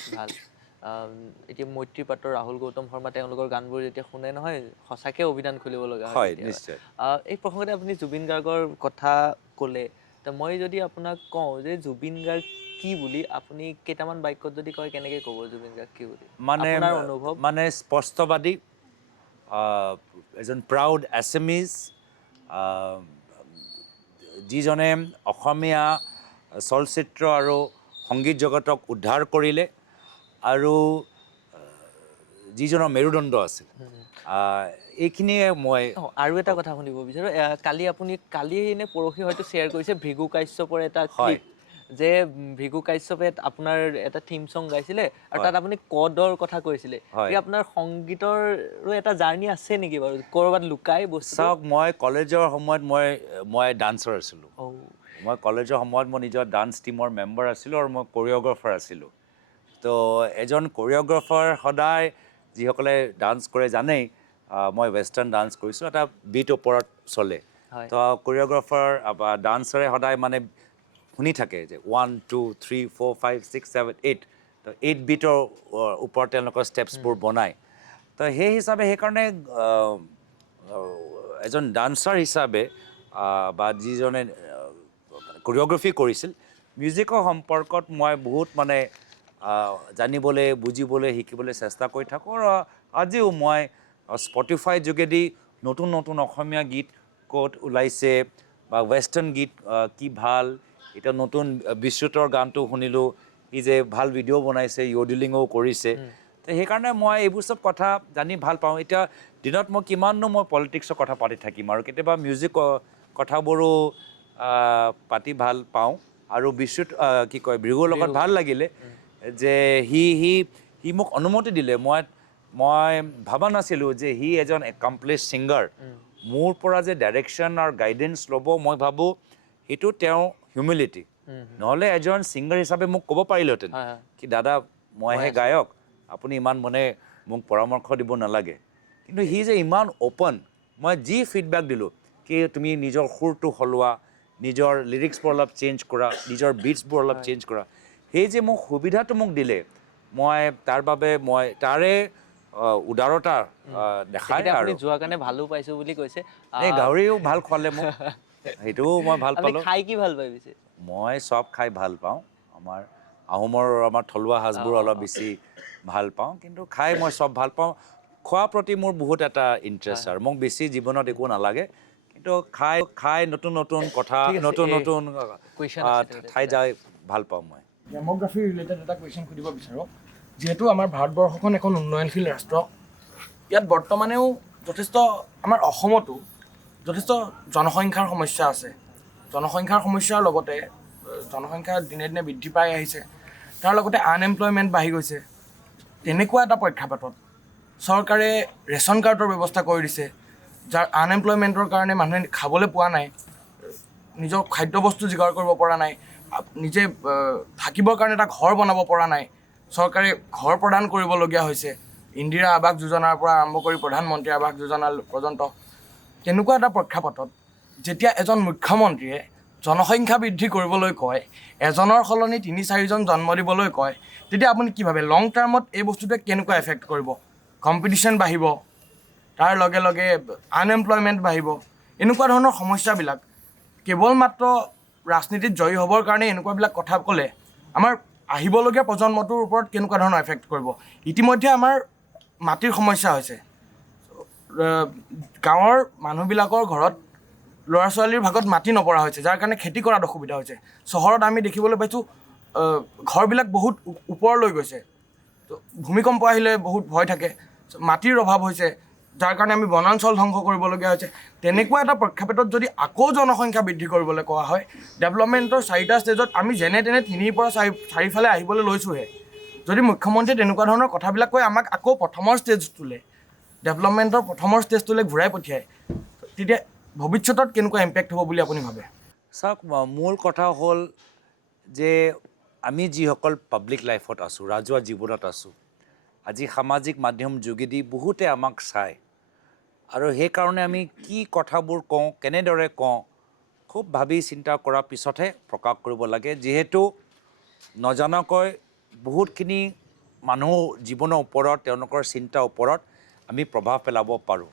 এতিয়া মৈত্ৰী পাটৰ ৰাহুল গৌতম শৰ্মা তেওঁলোকৰ গানবোৰ যেতিয়া শুনে নহয় সঁচাকৈ অভিধান খুলিব লগা হয় নিশ্চয় এই প্ৰসংগতে আপুনি জুবিন গাৰ্গৰ কথা ক'লে তো মই যদি আপোনাক কওঁ যে জুবিন গাৰ্গ কি বুলি আপুনি কেইটামান বাক্যত যদি কয় কেনেকৈ ক'ব জুবিন গাৰ্গ কি বুলি আপোনাৰ অনুভৱ মানে স্পষ্টবাদী এজন প্ৰাউড এছামিজ যিজনে অসমীয়া চলচ্চিত্ৰ আৰু সংগীত জগতক উদ্ধাৰ কৰিলে আৰু যিজনৰ মেৰুদণ্ড আছিল এইখিনিয়ে মই আৰু এটা কথা শুনিব বিচাৰোঁ কালি নে পৰহি হয়তো শ্বেয়াৰ কৰিছে ভৃগু কাশ্যপৰ এটা ক্লিপ যে ভৃগু কাশ্যপে আপোনাৰ এটা থিম চং গাইছিলে আৰু তাত আপুনি কডৰ কথা কৈছিলে আপোনাৰ সংগীতৰো এটা জাৰ্ণি আছে নেকি বাৰু ক'ৰবাত লুকাই বস্তু চাওক মই কলেজৰ সময়ত মই ডান্সাৰ আছিলোঁ মই কলেজৰ সময়ত মই নিজৰ ডান্স টীমৰ মেম্বাৰ আছিলোঁ আৰু মই কৰিঅ'গ্ৰাফাৰ আছিলোঁ তো এজন কৰিঅ'গ্ৰাফাৰ সদায় যিসকলে ডান্স কৰে জানেই মই ৱেষ্টাৰ্ণ ডান্স কৰিছোঁ এটা বিট ওপৰত চলে তো কৰিঅ'গ্ৰাফাৰ বা ডান্সাৰে সদায় মানে শুনি থাকে যে 1 2 3 4 5 6 7 8 তো 8 বিটৰ ওপৰত তেওঁলোকৰ ষ্টেপছবোৰ বনায় তো সেই হিচাপে সেইকাৰণে এজন ডান্সাৰ হিচাপে বা যিজনে কৰিঅ'গ্ৰাফি কৰিছিল মিউজিকৰ সম্পৰ্কত মই বহুত মানে জানিবলৈ বুজিবলৈ শিকিবলৈ চেষ্টা কৰি থাকোঁ আৰু আজিও মই স্পটিফাই যোগেদি নতুন নতুন অসমীয়া গীত ক'ত ওলাইছে বা ৱেষ্টাৰ্ণ গীত কি ভাল এতিয়া নতুন বিশ্বতৰ গানটো শুনিলোঁ সি যে ভাল ভিডিঅ' বনাইছে ইয়ডিলিঙো কৰিছে তো সেইকাৰণে মই এইবোৰ চব কথা জানি ভাল পাওঁ এতিয়া দিনত মই কিমাননো মই পলিটিক্সৰ কথা পাতি থাকিম আৰু কেতিয়াবা মিউজিক কথাবোৰো পাতি ভাল পাওঁ আৰু কি কয় ভৃগুৰ লগত ভাল লাগিলে যে সি মোক অনুমতি দিলে মই ভাবা নাছিলোঁ যে সি এজন একাম্প্লিছ ছিংগাৰ মোৰ পৰা যে ডাইৰেকশ্যন আৰু গাইডেঞ্চ ল'ব মই ভাবোঁ সেইটো তেওঁৰ হিউমিলিটি নহ'লে এজন ছিংগাৰ হিচাপে মোক ক'ব পাৰিলেহেঁতেন কি দাদা মইহে গায়ক আপুনি ইমান মোক পৰামৰ্শ দিব নালাগে কিন্তু সি যে ইমান অ'পন মই যি ফিডবেক দিলোঁ কি তুমি নিজৰ সুৰটো সলোৱা নিজৰ লিৰিক্সবোৰ অলপ চেঞ্জ কৰা নিজৰ বিটছবোৰ অলপ চেঞ্জ কৰা সেই যে মোক সুবিধাটো মোক দিলে মই তাৰ বাবে মই তাৰে উদাৰতা দেখাই আৰু যোৱাৰ কাৰণে ভালো পাইছোঁ বুলি কৈছে এই গাহৰিও ভাল খোৱালে মোক সেইটোও মই ভাল পালোঁ খাই কি ভাল পাই পিছে মই চব খাই ভাল পাওঁ আমাৰ থলুৱা সাজবোৰ অলপ বেছি ভাল পাওঁ কিন্তু খাই মই চব ভাল পাওঁ খোৱাৰ প্ৰতি মোৰ বহুত এটা ইণ্টাৰেষ্ট আৰু মোক বেছি জীৱনত একো নালাগে কিন্তু খাই নতুন নতুন কথা নতুন নতুন ঠাই যাই ভাল পাওঁ মই ডেম'গ্ৰাফি ৰিলেটেড এটা কুৱেশ্যন সুধিব বিচাৰোঁ যিহেতু আমাৰ ভাৰতবৰ্ষখন এখন উন্নয়নশীল ৰাষ্ট্ৰ ইয়াত বৰ্তমানেও যথেষ্ট আমাৰ অসমতো যথেষ্ট জনসংখ্যাৰ সমস্যা আছে জনসংখ্যাৰ সমস্যাৰ লগতে জনসংখ্যা দিনে দিনে বৃদ্ধি পাই আহিছে তাৰ লগতে আনএমপ্লয়মেণ্ট বাঢ়ি গৈছে তেনেকুৱা এটা প্ৰেক্ষাপটত চৰকাৰে ৰেচন কাৰ্ডৰ ব্যৱস্থা কৰি দিছে যাৰ আনএমপ্লয়মেণ্টৰ কাৰণে মানুহে খাবলৈ পোৱা নাই নিজৰ খাদ্যবস্তু যোগাৰ কৰিব পৰা নাই নিজে থাকিবৰ কাৰণে এটা ঘৰ বনাব পৰা নাই চৰকাৰে ঘৰ প্ৰদান কৰিবলগীয়া হৈছে ইন্দিৰা আৱাস যোজনাৰ পৰা আৰম্ভ কৰি প্ৰধানমন্ত্ৰী আৱাস যোজনা পৰ্যন্ত তেনেকুৱা এটা প্ৰেক্ষাপটত যেতিয়া এজন মুখ্যমন্ত্ৰীয়ে জনসংখ্যা বৃদ্ধি কৰিবলৈ কয় এজনৰ সলনি ৩-৪জন জন্ম দিবলৈ কয় তেতিয়া আপুনি কি ভাবে লং টাৰ্মত এই বস্তুটোৱে কেনেকুৱা এফেক্ট কৰিব কম্পিটিশ্যন বাঢ়িব তাৰ লগে লগে আনএমপ্লয়মেণ্ট বাঢ়িব এনেকুৱা ধৰণৰ সমস্যাবিলাক কেৱল মাত্ৰ ৰাজনীতিত জয়ী হ'বৰ কাৰণে এনেকুৱাবিলাক কথা ক'লে আমাৰ আহিবলগীয়া প্ৰজন্মটোৰ ওপৰত কেনেকুৱা ধৰণৰ এফেক্ট কৰিব। ইতিমধ্যে আমাৰ মাটিৰ সমস্যা হৈছে। গাঁৱৰ মানুহবিলাকৰ ঘৰত ল'ৰা ছোৱালীৰ ভাগত মাটি নপৰা হৈছে, যাৰ কাৰণে খেতি কৰাত অসুবিধা হৈছে। চহৰত আমি দেখিবলৈ পাইছোঁ ঘৰবিলাক বহুত ওপৰলৈ গৈছে, তো ভূমিকম্প আহিলে বহুত ভয় থাকে, মাটিৰ অভাৱ হৈছে, যাৰ কাৰণে আমি বনাঞ্চল ধ্বংস কৰিবলগীয়া হৈছে। তেনেকুৱা এটা প্ৰেক্ষাপটত যদি আকৌ জনসংখ্যা বৃদ্ধি কৰিবলৈ কোৱা হয়, ডেভেলপমেণ্টৰ 4টা ষ্টেজত আমি যেনে তেনে 3ৰ পৰা 4ফালে আহিবলৈ লৈছোঁহে। যদি মুখ্যমন্ত্ৰীয়ে তেনেকুৱা ধৰণৰ কথাবিলাক কৈ আমাক আকৌ প্ৰথমৰ ষ্টেজটোলৈ, ডেভেলপমেণ্টৰ প্ৰথমৰ ষ্টেজটোলৈ ঘূৰাই পঠিয়ায়, তেতিয়া ভৱিষ্যতত কেনেকুৱা ইম্পেক্ট হ'ব বুলি আপুনি ভাবে? চাওক, মূল কথা হ'ল যে আমি যিসকল পাব্লিক লাইফত আছোঁ, ৰাজহুৱা জীৱনত আছোঁ, আজি সামাজিক মাধ্যম যোগেদি বহুতে আমাক চায়, আৰু সেইকাৰণে আমি কি কথাবোৰ কওঁ, কেনেদৰে কওঁ, খুব ভাবি চিন্তা কৰাৰ পিছতহে প্ৰকাশ কৰিব লাগে। যিহেতু নজনাকৈ বহুতখিনি মানুহ জীৱনৰ ওপৰত, তেওঁলোকৰ চিন্তাৰ ওপৰত আমি প্ৰভাৱ পেলাব পাৰোঁ।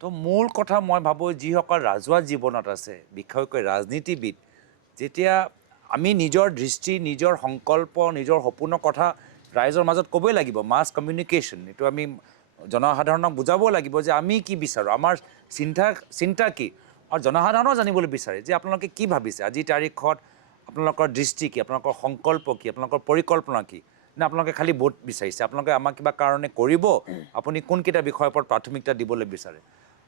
তো মূল কথা মই ভাবোঁ, যিসকল ৰাজহুৱা জীৱনত আছে, বিশেষকৈ ৰাজনীতিবিদ, যেতিয়া আমি নিজৰ দৃষ্টি, নিজৰ সংকল্প, নিজৰ সপোনৰ কথা ৰাইজৰ মাজত ক'বই লাগিব। মাছ কমিউনিকেশ্যন, এইটো আমি জনসাধাৰণক বুজাব লাগিব যে আমি কি বিচাৰোঁ, আমাৰ চিন্তা কি, আৰু জনসাধাৰণেও জানিবলৈ বিচাৰে যে আপোনালোকে কি ভাবিছে, আজিৰ তাৰিখত আপোনালোকৰ দৃষ্টি কি, আপোনালোকৰ সংকল্প কি, আপোনালোকৰ পৰিকল্পনা কি, নে আপোনালোকে খালী ভোট বিচাৰিছে, আপোনালোকে আমাক কিবা কাৰণে কৰিব, আপুনি কোনকেইটা বিষয়ৰ ওপৰত প্ৰাথমিকতা দিবলৈ বিচাৰে।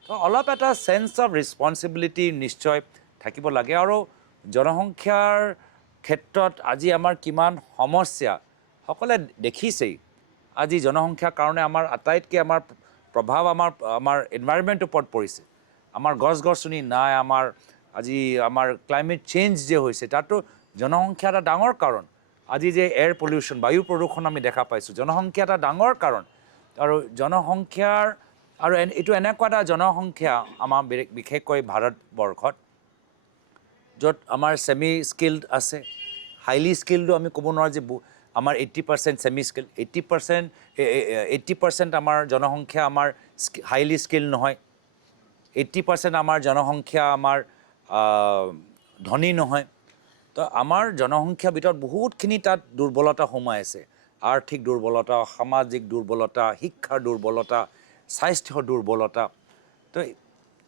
তো অলপ এটা চেন্স অফ ৰেছপনচিবিলিটি নিশ্চয় থাকিব লাগে। আৰু জনসংখ্যাৰ ক্ষেত্ৰত আজি আমাৰ কিমান সমস্যা সকলোৱে দেখিছেই। আজি জনসংখ্যাৰ কাৰণে আমাৰ আটাইতকৈ আমাৰ প্ৰভাৱ আমাৰ এনভাইৰনমেণ্টৰ ওপৰত পৰিছে। আমাৰ গছ গছনি নাই, আমাৰ ক্লাইমেট চেঞ্জ যে হৈছে, তাতো জনসংখ্যা এটা ডাঙৰ কাৰণ। আজি যে এয়াৰ পলিউশ্যন, বায়ু প্ৰদূষণ আমি দেখা পাইছোঁ, জনসংখ্যা এটা ডাঙৰ কাৰণ। আৰু জনসংখ্যাৰ আৰু এইটো এনেকুৱা এটা জনসংখ্যা আমাৰ বিশেষকৈ ভাৰতবৰ্ষত, য'ত আমাৰ ছেমি স্কিল্ড আছে, হাইলি স্কিল্ডো আমি ক'ব নোৱাৰোঁ যে আমাৰ 80% ছেমি স্কিল্ড, 80% আমাৰ জনসংখ্যা আমাৰ হাইলি স্কিল্ড নহয়, 80% আমাৰ জনসংখ্যা আমাৰ ধনী নহয়। তো আমাৰ জনসংখ্যাৰ ভিতৰত বহুতখিনি তাত দুৰ্বলতা সোমাই আছে। আৰ্থিক দুৰ্বলতা, সামাজিক দুৰ্বলতা, শিক্ষাৰ দুৰ্বলতা, স্বাস্থ্যৰ দুৰ্বলতা।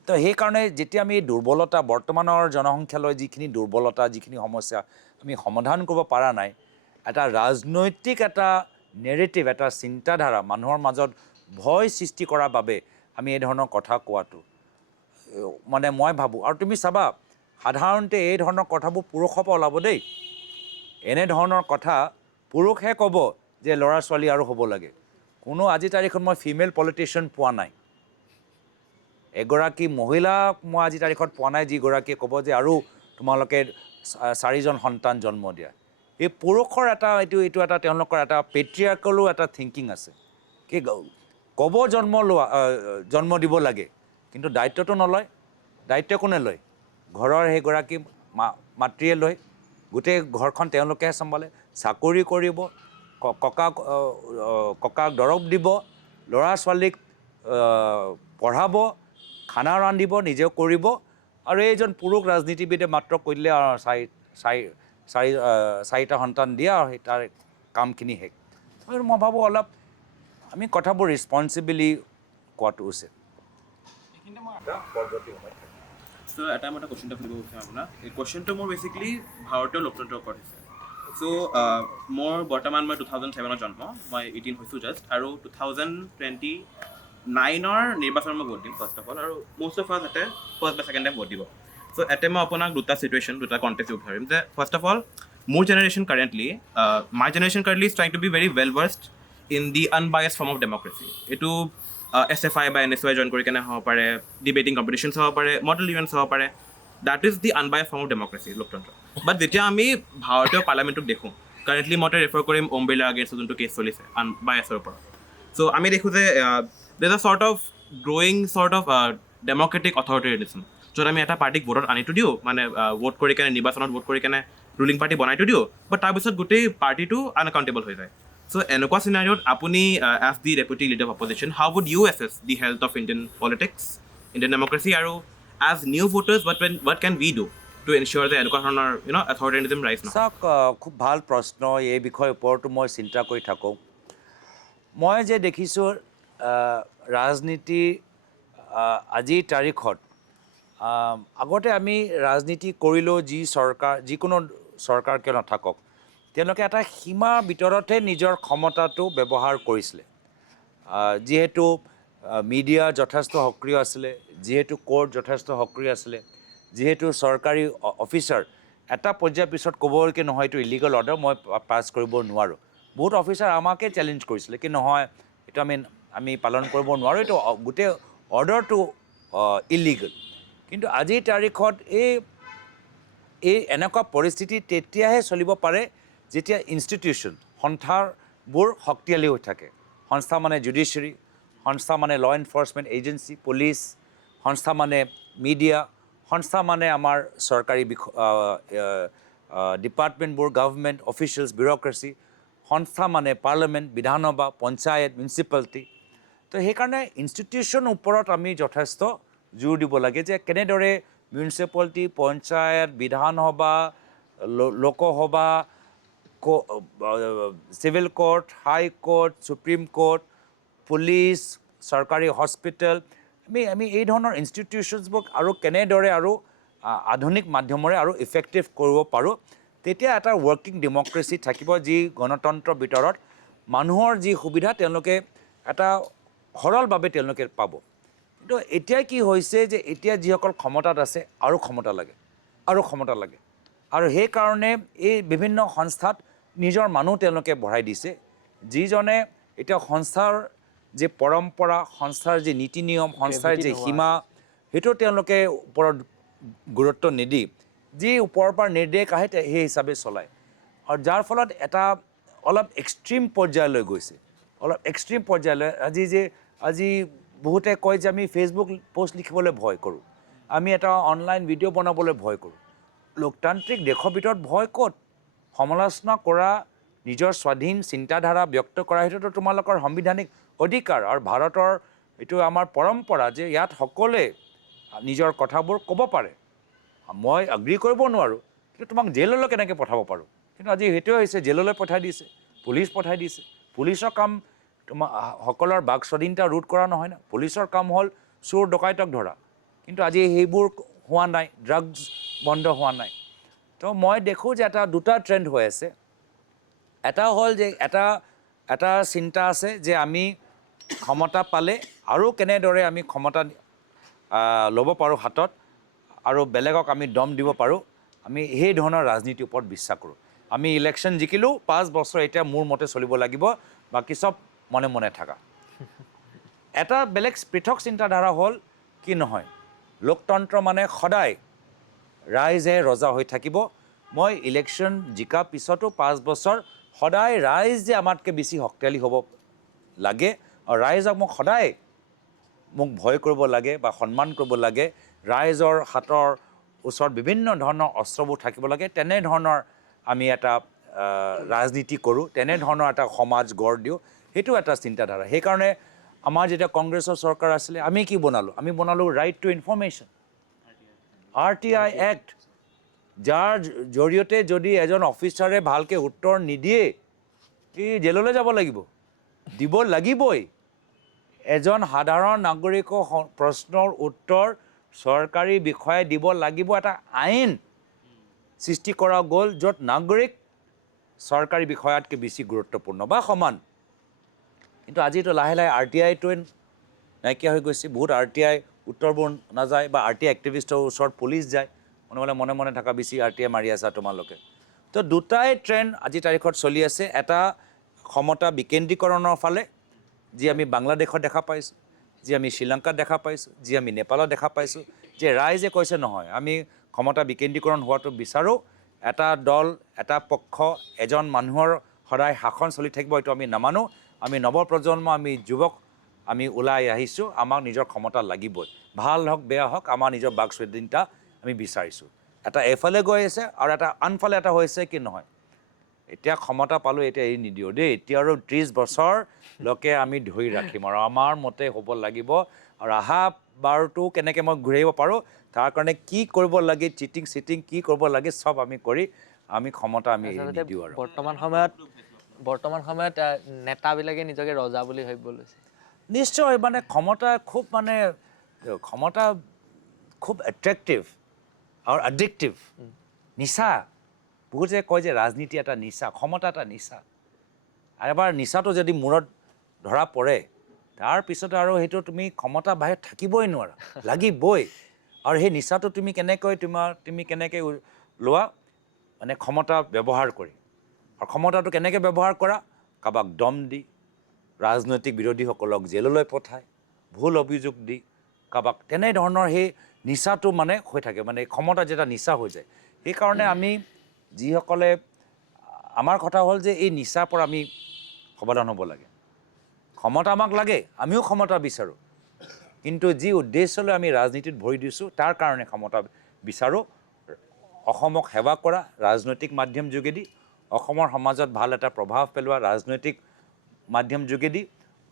তো সেইকাৰণে যেতিয়া আমি দুৰ্বলতা, বৰ্তমানৰ জনসংখ্যালৈ যিখিনি দুৰ্বলতা, যিখিনি সমস্যা আমি সমাধান কৰিব পৰা নাই, এটা ৰাজনৈতিক এটা নেৰেটিভ, এটা চিন্তাধাৰা মানুহৰ মাজত ভয় সৃষ্টি কৰাৰ বাবে আমি এই ধৰণৰ কথা কোৱাটো মানে মই ভাবোঁ। আৰু তুমি চাবা, সাধাৰণতে এই ধৰণৰ কথাবোৰ পুৰুষৰ পৰা ওলাব দেই। এনেধৰণৰ কথা পুৰুষে ক'ব যে ল'ৰা ছোৱালী আৰু হ'ব লাগে। কোনো আজিৰ তাৰিখত মই ফিমেল পলিটিচিয়ান পোৱা নাই, এগৰাকী মহিলাক মই আজিৰ তাৰিখত পোৱা নাই যিগৰাকীয়ে ক'ব যে আৰু তোমালোকে 4জন সন্তান জন্ম দিয়া। এই পুৰুষৰ এটা এইটো এটা তেওঁলোকৰ এটা পেট্ৰিয়াৰ্কেলো এটা থিংকিং আছে, কি ক'ব জন্ম দিব লাগে, কিন্তু দায়িত্বটো নলয়। দায়িত্ব কোনে লয়? ঘৰৰ সেইগৰাকী মাতৃয়ে লয়। গোটেই ঘৰখন তেওঁলোকেহে চম্ভালে। চাকৰি কৰিব, ককাক দৰৱ দিব, ল'ৰা ছোৱালীক পঢ়াব, খানা ৰান্ধিব, নিজেও কৰিব। আৰু এইজন পুৰুষ ৰাজনীতিবিদে মাত্ৰ কৈ দিলে 4টা সন্তান দিয়া, আৰু তাৰ কামখিনি শেষ। মই ভাবোঁ অলপ আমি কথাবোৰ ৰেছপনচিবিলি কোৱাটো উচিত। চ' এটা মই এটা কুৱেশ্যন এটা সুধিব বিচাৰোঁ আপোনাক। এই কুৱেশ্যনটো মোৰ বেচিকেলি ভাৰতীয় লোকতন্ত্ৰৰ ওপৰত হৈছে। চ' মোৰ বৰ্তমান মই 2007 জন্ম, মই 18 হৈছোঁ জাষ্ট, আৰু 2029 নিৰ্বাচনত মই ভোট দিম ফাৰ্ষ্ট অফ অল, আৰু মষ্ট অফ আছ এতে ফাৰ্ষ্ট বা ছেকেণ্ড টাইম ভোট দিব। চ' এতে মই আপোনাক দুটা চিটুৱেশ্যন, দুটা কণ্টেক্সট উঠাৰিম যে ফাৰ্ষ্ট অফ অল মোৰ generation currently, my generation currently is trying to be very well versed in the unbiased form of democracy. এইটো SFI বা NSY জইন কৰি কেনে হ'ব পাৰে, ডিবেটিং কম্পিটিশ্যনছ হ'ব পাৰে, মডেল ইভেণ্টছ হ'ব পাৰে। That is the unbiased form of democracy, লোকতন্ত্ৰ। বাট যেতিয়া আমি ভাৰতীয় পাৰ্লিয়ামেণ্টক দেখোঁ, কাৰেণ্টলি মই ৰেফাৰ কৰিম ওম বিৰলা এগেইনষ্ট যোনটো কেছ চলিছে আনবায়াছৰ ওপৰত। চ' আমি দেখোঁ যে there a sort of growing sort of democratic authoritarianism, য'ত আমি এটা পাৰ্টিক ভোটত আনিটো দিওঁ, মানে ভোট কৰি কেনে নিৰ্বাচনত ভোট কৰি কেনে ৰুলিং পাৰ্টি বনাইটো দিওঁ, বাট তাৰপিছত গোটেই পাৰ্টিটো আনএকাউণ্টেবল হৈ যায়। চ' এনেকুৱা চিনাৰিঅ'ত আপুনি as the deputy leader of opposition, how would you assess the health of Indian politics, Indian democracy, আৰু as new voters what can we do to ensure that এনেকুৱা ধৰণৰ authoritarianism rise নহয়? চাওক খুব ভাল প্ৰশ্ন এই বিষয়ৰ ওপৰতো মই চিন্তা কৰি থাকোঁ মই যে দেখিছোঁ ৰাজনীতি আজিৰ তাৰিখত আগতে আমি ৰাজনীতি কৰিলেও যিকোনো চৰকাৰ কিয় নাথাকক তেওঁলোকে এটা সীমাৰ ভিতৰতহে নিজৰ ক্ষমতাটো ব্যৱহাৰ কৰিছিলে যিহেতু মিডিয়া যথেষ্ট সক্ৰিয় আছিলে যিহেতু কোৰ্ট যথেষ্ট সক্ৰিয় আছিলে যিহেতু চৰকাৰী অফিচাৰ এটা পৰ্যায়ৰ পিছত ক'বই কি নহয় এইটো ইলিগেল অৰ্ডাৰ মই পাছ কৰিব নোৱাৰোঁ বহুত অফিচাৰ আমাকে চেলেঞ্জ কৰিছিলে কি নহয় এইটো আমি পালন কৰিব নোৱাৰোঁ এইটো গোটেই অৰ্ডাৰটো ইলিগেল কিন্তু আজিৰ তাৰিখত এই এনেকুৱা পৰিস্থিতি তেতিয়াহে চলিব পাৰে যেতিয়া ইনষ্টিটিউশ্যন সন্থাবোৰ শক্তিশালী হৈ থাকে সংস্থা মানে জুডিচিয়াৰী সংস্থা মানে ল এনফৰ্চমেণ্ট এজেঞ্চি পুলিচ সংস্থা মানে মিডিয়া সংস্থা মানে আমাৰ চৰকাৰী ডিপাৰ্টমেণ্টবোৰ গভৰ্ণমেণ্ট অফিচিয়েলছ বিউৰ'ক্ৰেচি সংস্থা মানে পাৰ্লিয়ামেণ্ট বিধানসভা পঞ্চায়ত মিউনিচিপালিটি তো সেইকাৰণে ইনষ্টিটিউশ্যনৰ ওপৰত আমি যথেষ্ট জোৰ দিব লাগে যে কেনেদৰে মিউনিচিপালিটি পঞ্চায়ত বিধানসভা লোকসভা চিভিল কোৰ্ট হাই কোৰ্ট সুপ্ৰিম কোৰ্ট পুলিচ চৰকাৰী হস্পিটেল আমি এই ধৰণৰ ইনষ্টিটিউশ্যনছবোৰ আৰু কেনেদৰে আৰু আধুনিক মাধ্যমেৰে আৰু ইফেক্টিভ কৰিব পাৰোঁ তেতিয়া এটা ৱৰ্কিং ডেম'ক্ৰেচি থাকিব যি গণতন্ত্ৰৰ ভিতৰত মানুহৰ যি সুবিধা তেওঁলোকে এটা সৰলভাৱে তেওঁলোকে পাব কিন্তু এতিয়া কি হৈছে যে এতিয়া যিসকল ক্ষমতাত আছে আৰু ক্ষমতা লাগে আৰু সেইকাৰণে এই বিভিন্ন সংস্থাত নিজৰ মানুহ তেওঁলোকে বঢ়াই দিছে যিজনে এতিয়া সংস্থাৰ যে পৰম্পৰা সংস্থাৰ যে নীতি নিয়ম সংস্থাৰ যে সীমা সেইটো তেওঁলোকে ওপৰত গুৰুত্ব নিদি যি ওপৰৰ পৰা নিৰ্দেশ আহে সেই হিচাপে চলায় আৰু যাৰ ফলত এটা অলপ এক্সট্ৰিম পৰ্যায়লৈ গৈছে আজি বহুতে কয় যে আমি ফেচবুক পোষ্ট লিখিবলৈ ভয় কৰোঁ আমি এটা অনলাইন ভিডিঅ' বনাবলৈ ভয় কৰোঁ লোকতান্ত্ৰিক দেশৰ ভিতৰত ভয় ক'ত সমালোচনা কৰা নিজৰ স্বাধীন চিন্তাধাৰা ব্যক্ত কৰা সেইটোতো তোমালোকৰ সাংবিধানিক অধিকাৰ আৰু ভাৰতৰ এইটো আমাৰ পৰম্পৰা যে ইয়াত সকলোৱে নিজৰ কথাবোৰ ক'ব পাৰে মই এগ্ৰী কৰিব নোৱাৰোঁ কিন্তু তোমাক জেললৈ কেনেকৈ পঠাব পাৰোঁ কিন্তু আজি সেইটোৱে হৈছে জেললৈ পঠাই দিছে পুলিচ পঠাই দিছে পুলিচৰ কাম তোমাৰ সকলৰ বাক স্বাধীনতা ৰোধ কৰা নহয় না পুলিচৰ কাম হ'ল চোৰ ডকাইতক ধৰা কিন্তু আজি সেইবোৰ হোৱা নাই ড্ৰাগছ বন্ধ হোৱা নাই তো মই দেখোঁ যে দুটা ট্ৰেণ্ড হৈ আছে এটা হ'ল যে এটা চিন্তা আছে যে আমি ক্ষমতা পালে আৰু কেনেদৰে আমি ক্ষমতা ল'ব পাৰোঁ হাতত আৰু বেলেগক আমি দম দিব পাৰোঁ আমি সেই ধৰণৰ ৰাজনীতিৰ ওপৰত বিশ্বাস কৰোঁ আমি ইলেকশ্যন জিকিলোঁ 5 বছৰ এতিয়া মোৰ মতে চলিব লাগিব বাকী চব মনে মনে থাকা এটা বেলেগ পৃথক চিন্তাধাৰা হ'ল কি নহয় লোকতন্ত্ৰ মানে সদায় ৰাইজে ৰজা হৈ থাকিব মই ইলেকশ্যন জিকা পিছতো 5 বছৰ সদায় ৰাইজ যে আমাতকৈ বেছি শক্তিশালী হ'ব লাগে আৰু ৰাইজক সদায় মোক ভয় কৰিব লাগে বা সন্মান কৰিব লাগে ৰাইজৰ হাতৰ ওচৰত বিভিন্ন ধৰণৰ অস্ত্ৰবোৰ থাকিব লাগে তেনেধৰণৰ আমি এটা ৰাজনীতি কৰোঁ তেনেধৰণৰ এটা সমাজ গঢ় দিওঁ সেইটো এটা চিন্তাধাৰা সেইকাৰণে আমাৰ যেতিয়া কংগ্ৰেছৰ চৰকাৰ আছিলে আমি কি বনালোঁ আমি বনালোঁ right to information RTI act যাৰ জৰিয়তে যদি এজন অফিচাৰে ভালকৈ উত্তৰ নিদিয়ে সি জেললৈ যাব লাগিব দিব লাগিবই এজন সাধাৰণ নাগৰিকৰ প্ৰশ্নৰ উত্তৰ চৰকাৰী বিষয়াই দিব লাগিব এটা আইন সৃষ্টি কৰা গ'ল য'ত নাগৰিক চৰকাৰী বিষয়াতকৈ বেছি গুৰুত্বপূৰ্ণ বা সমান কিন্তু আজিতো লাহে লাহে RTIটো নাইকিয়া হৈ গৈছে বহুত RTI উত্তৰবোৰ নাযায় বা RTI এক্টিভিষ্টৰ ওচৰত পুলিচ যায় মনে মনে থকা বেছি RTI মাৰি আছা তোমালোকে তো দুটাই ট্ৰেণ্ড আজিৰ তাৰিখত চলি আছে এটা ক্ষমতা বিকেন্দ্ৰীকৰণৰ ফালে যি আমি বাংলাদেশত দেখা পাইছোঁ যি আমি শ্ৰীলংকাত দেখা পাইছোঁ যি আমি নেপালত দেখা পাইছোঁ যে ৰাইজে কৈছে নহয় আমি ক্ষমতা বিকেন্দ্ৰীকৰণ হোৱাটো বিচাৰোঁ এটা দল এটা পক্ষ এজন মানুহৰ সদায় শাসন চলি থাকিব এইটো আমি নামানো আমি নৱপ্ৰজন্ম আমি যুৱক আমি ওলাই আহিছোঁ আমাক নিজৰ ক্ষমতা লাগিবই ভাল হওক বেয়া হওক আমাৰ নিজৰ বাক স্বাধীনতা আমি বিচাৰিছোঁ এটা এফালে গৈ আছে আৰু এটা আনফালে এটা হৈছে কি নহয় এতিয়া ক্ষমতা পালোঁ এতিয়া এৰি নিদিওঁ দেই এতিয়া আৰু 30 বছৰলৈকে আমি ধৰি ৰাখিম আৰু আমাৰ মতে হ'ব লাগিব আৰু বাৰটো কেনেকৈ মই ঘূৰাইব পাৰোঁ তাৰ কাৰণে কি কৰিব লাগে চিটিং কি কৰিব লাগে চব আমি কৰি আমি ক্ষমতা আমি আচলতে দিওঁ আৰু বৰ্তমান সময়ত নেতাবিলাকে নিজকে ৰজা বুলি ভাবিব লৈছে নিশ্চয় মানে ক্ষমতা খুব এট্ৰেক্টিভ আৰু এডিক্টিভ নিচা বহুতে কয় যে ৰাজনীতি এটা নিচা ক্ষমতা এটা নিচা আৰু এবাৰ নিচাটো যদি মূৰত ধৰা পৰে তাৰপিছত আৰু সেইটো তুমি ক্ষমতা বাহিৰত থাকিবই নোৱাৰা লাগিবই আৰু সেই নিচাটো তুমি কেনেকৈ লোৱা মানে ক্ষমতা ব্যৱহাৰ কৰি আৰু ক্ষমতাটো কেনেকৈ ব্যৱহাৰ কৰা কাৰোবাক দম দি ৰাজনৈতিক বিৰোধীসকলক জেললৈ পঠায় ভুল অভিযোগ দি কাৰোবাক তেনেধৰণৰ সেই নিচাটো মানে হৈ থাকে মানে ক্ষমতা যেটা নিচা হৈ যায় সেইকাৰণে আমি যিসকলে আমাৰ কথা হ'ল যে এই নিচাৰ পৰা আমি সাৱধান হ'ব লাগে ক্ষমতা আমাক লাগে আমিও ক্ষমতা বিচাৰোঁ কিন্তু যি উদ্দেশ্যলৈ আমি ৰাজনীতিত ভৰি দিছোঁ তাৰ কাৰণে ক্ষমতা বিচাৰোঁ অসমক সেৱা কৰা ৰাজনৈতিক মাধ্যম যোগেদি অসমৰ সমাজত ভাল এটা প্ৰভাৱ পেলোৱা ৰাজনৈতিক মাধ্যম যোগেদি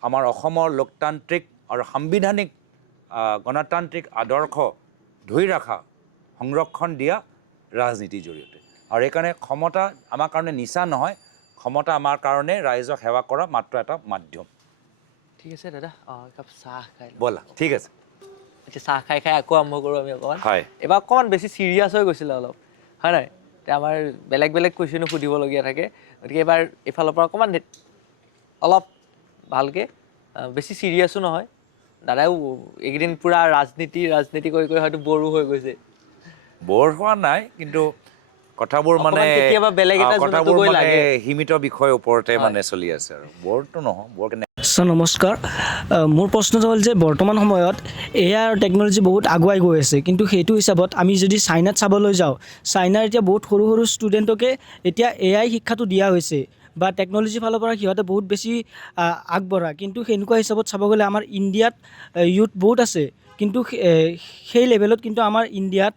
আমাৰ অসমৰ লোকতান্ত্ৰিক আৰু সাংবিধানিক গণতান্ত্ৰিক আদৰ্শ ধৰি ৰখা সংৰক্ষণ দিয়া ৰাজনীতিৰ জৰিয়তে আৰু সেইকাৰণে ক্ষমতা আমাৰ কাৰণে নিচা নহয় ক্ষমতা আমাৰ কাৰণে ৰাইজক সেৱা কৰা মাত্ৰ এটা মাধ্যম ঠিক আছে দাদা একাপ চাহ খাই ব'লা ঠিক আছে এতিয়া চাহ খাই আকৌ আৰম্ভ কৰোঁ আমি অকণমান হয় এবাৰ অকণমান বেছি চিৰিয়াছ হৈ গৈছিলে অলপ হয় নাই এতিয়া আমাৰ বেলেগ কুৱেশ্যনো সুধিবলগীয়া থাকে গতিকে এবাৰ এইফালৰ পৰা অকণমান অলপ ভালকৈ বেছি চিৰিয়াছো নহয় দাদাও এইকেইদিন পূৰা ৰাজনীতি কৰি হয়তো বৰো হৈ গৈছে বৰ হোৱা নাই কিন্তু কথাবোৰ মানে কেতিয়াবা বেলেগ এটা কথাবোৰ গৈ মানে লাগে সীমিত বিষয়ৰ ওপৰতে মানে চলি আছে আৰু বৰটো নহয় বৰ কেনে ছাৰ নমস্কাৰ মোৰ প্ৰশ্নটো হ'ল যে বৰ্তমান সময়ত এআই আৰু টেকন'লজি বহুত আগুৱাই গৈ আছে কিন্তু সেইটো হিচাপত আমি যদি চাইনাত চাবলৈ যাওঁ চাইনাৰ এতিয়া বহুত সৰু ষ্টুডেণ্টকে এতিয়া এআই শিক্ষাটো দিয়া হৈছে বা টেকন'লজিৰ ফালৰ পৰা সিহঁতে বহুত বেছি আগবঢ়া কিন্তু সেনেকুৱা হিচাপত চাব গ'লে আমাৰ ইণ্ডিয়াত ইউথ বহুত আছে কিন্তু সেই লেভেলত কিন্তু আমাৰ ইণ্ডিয়াত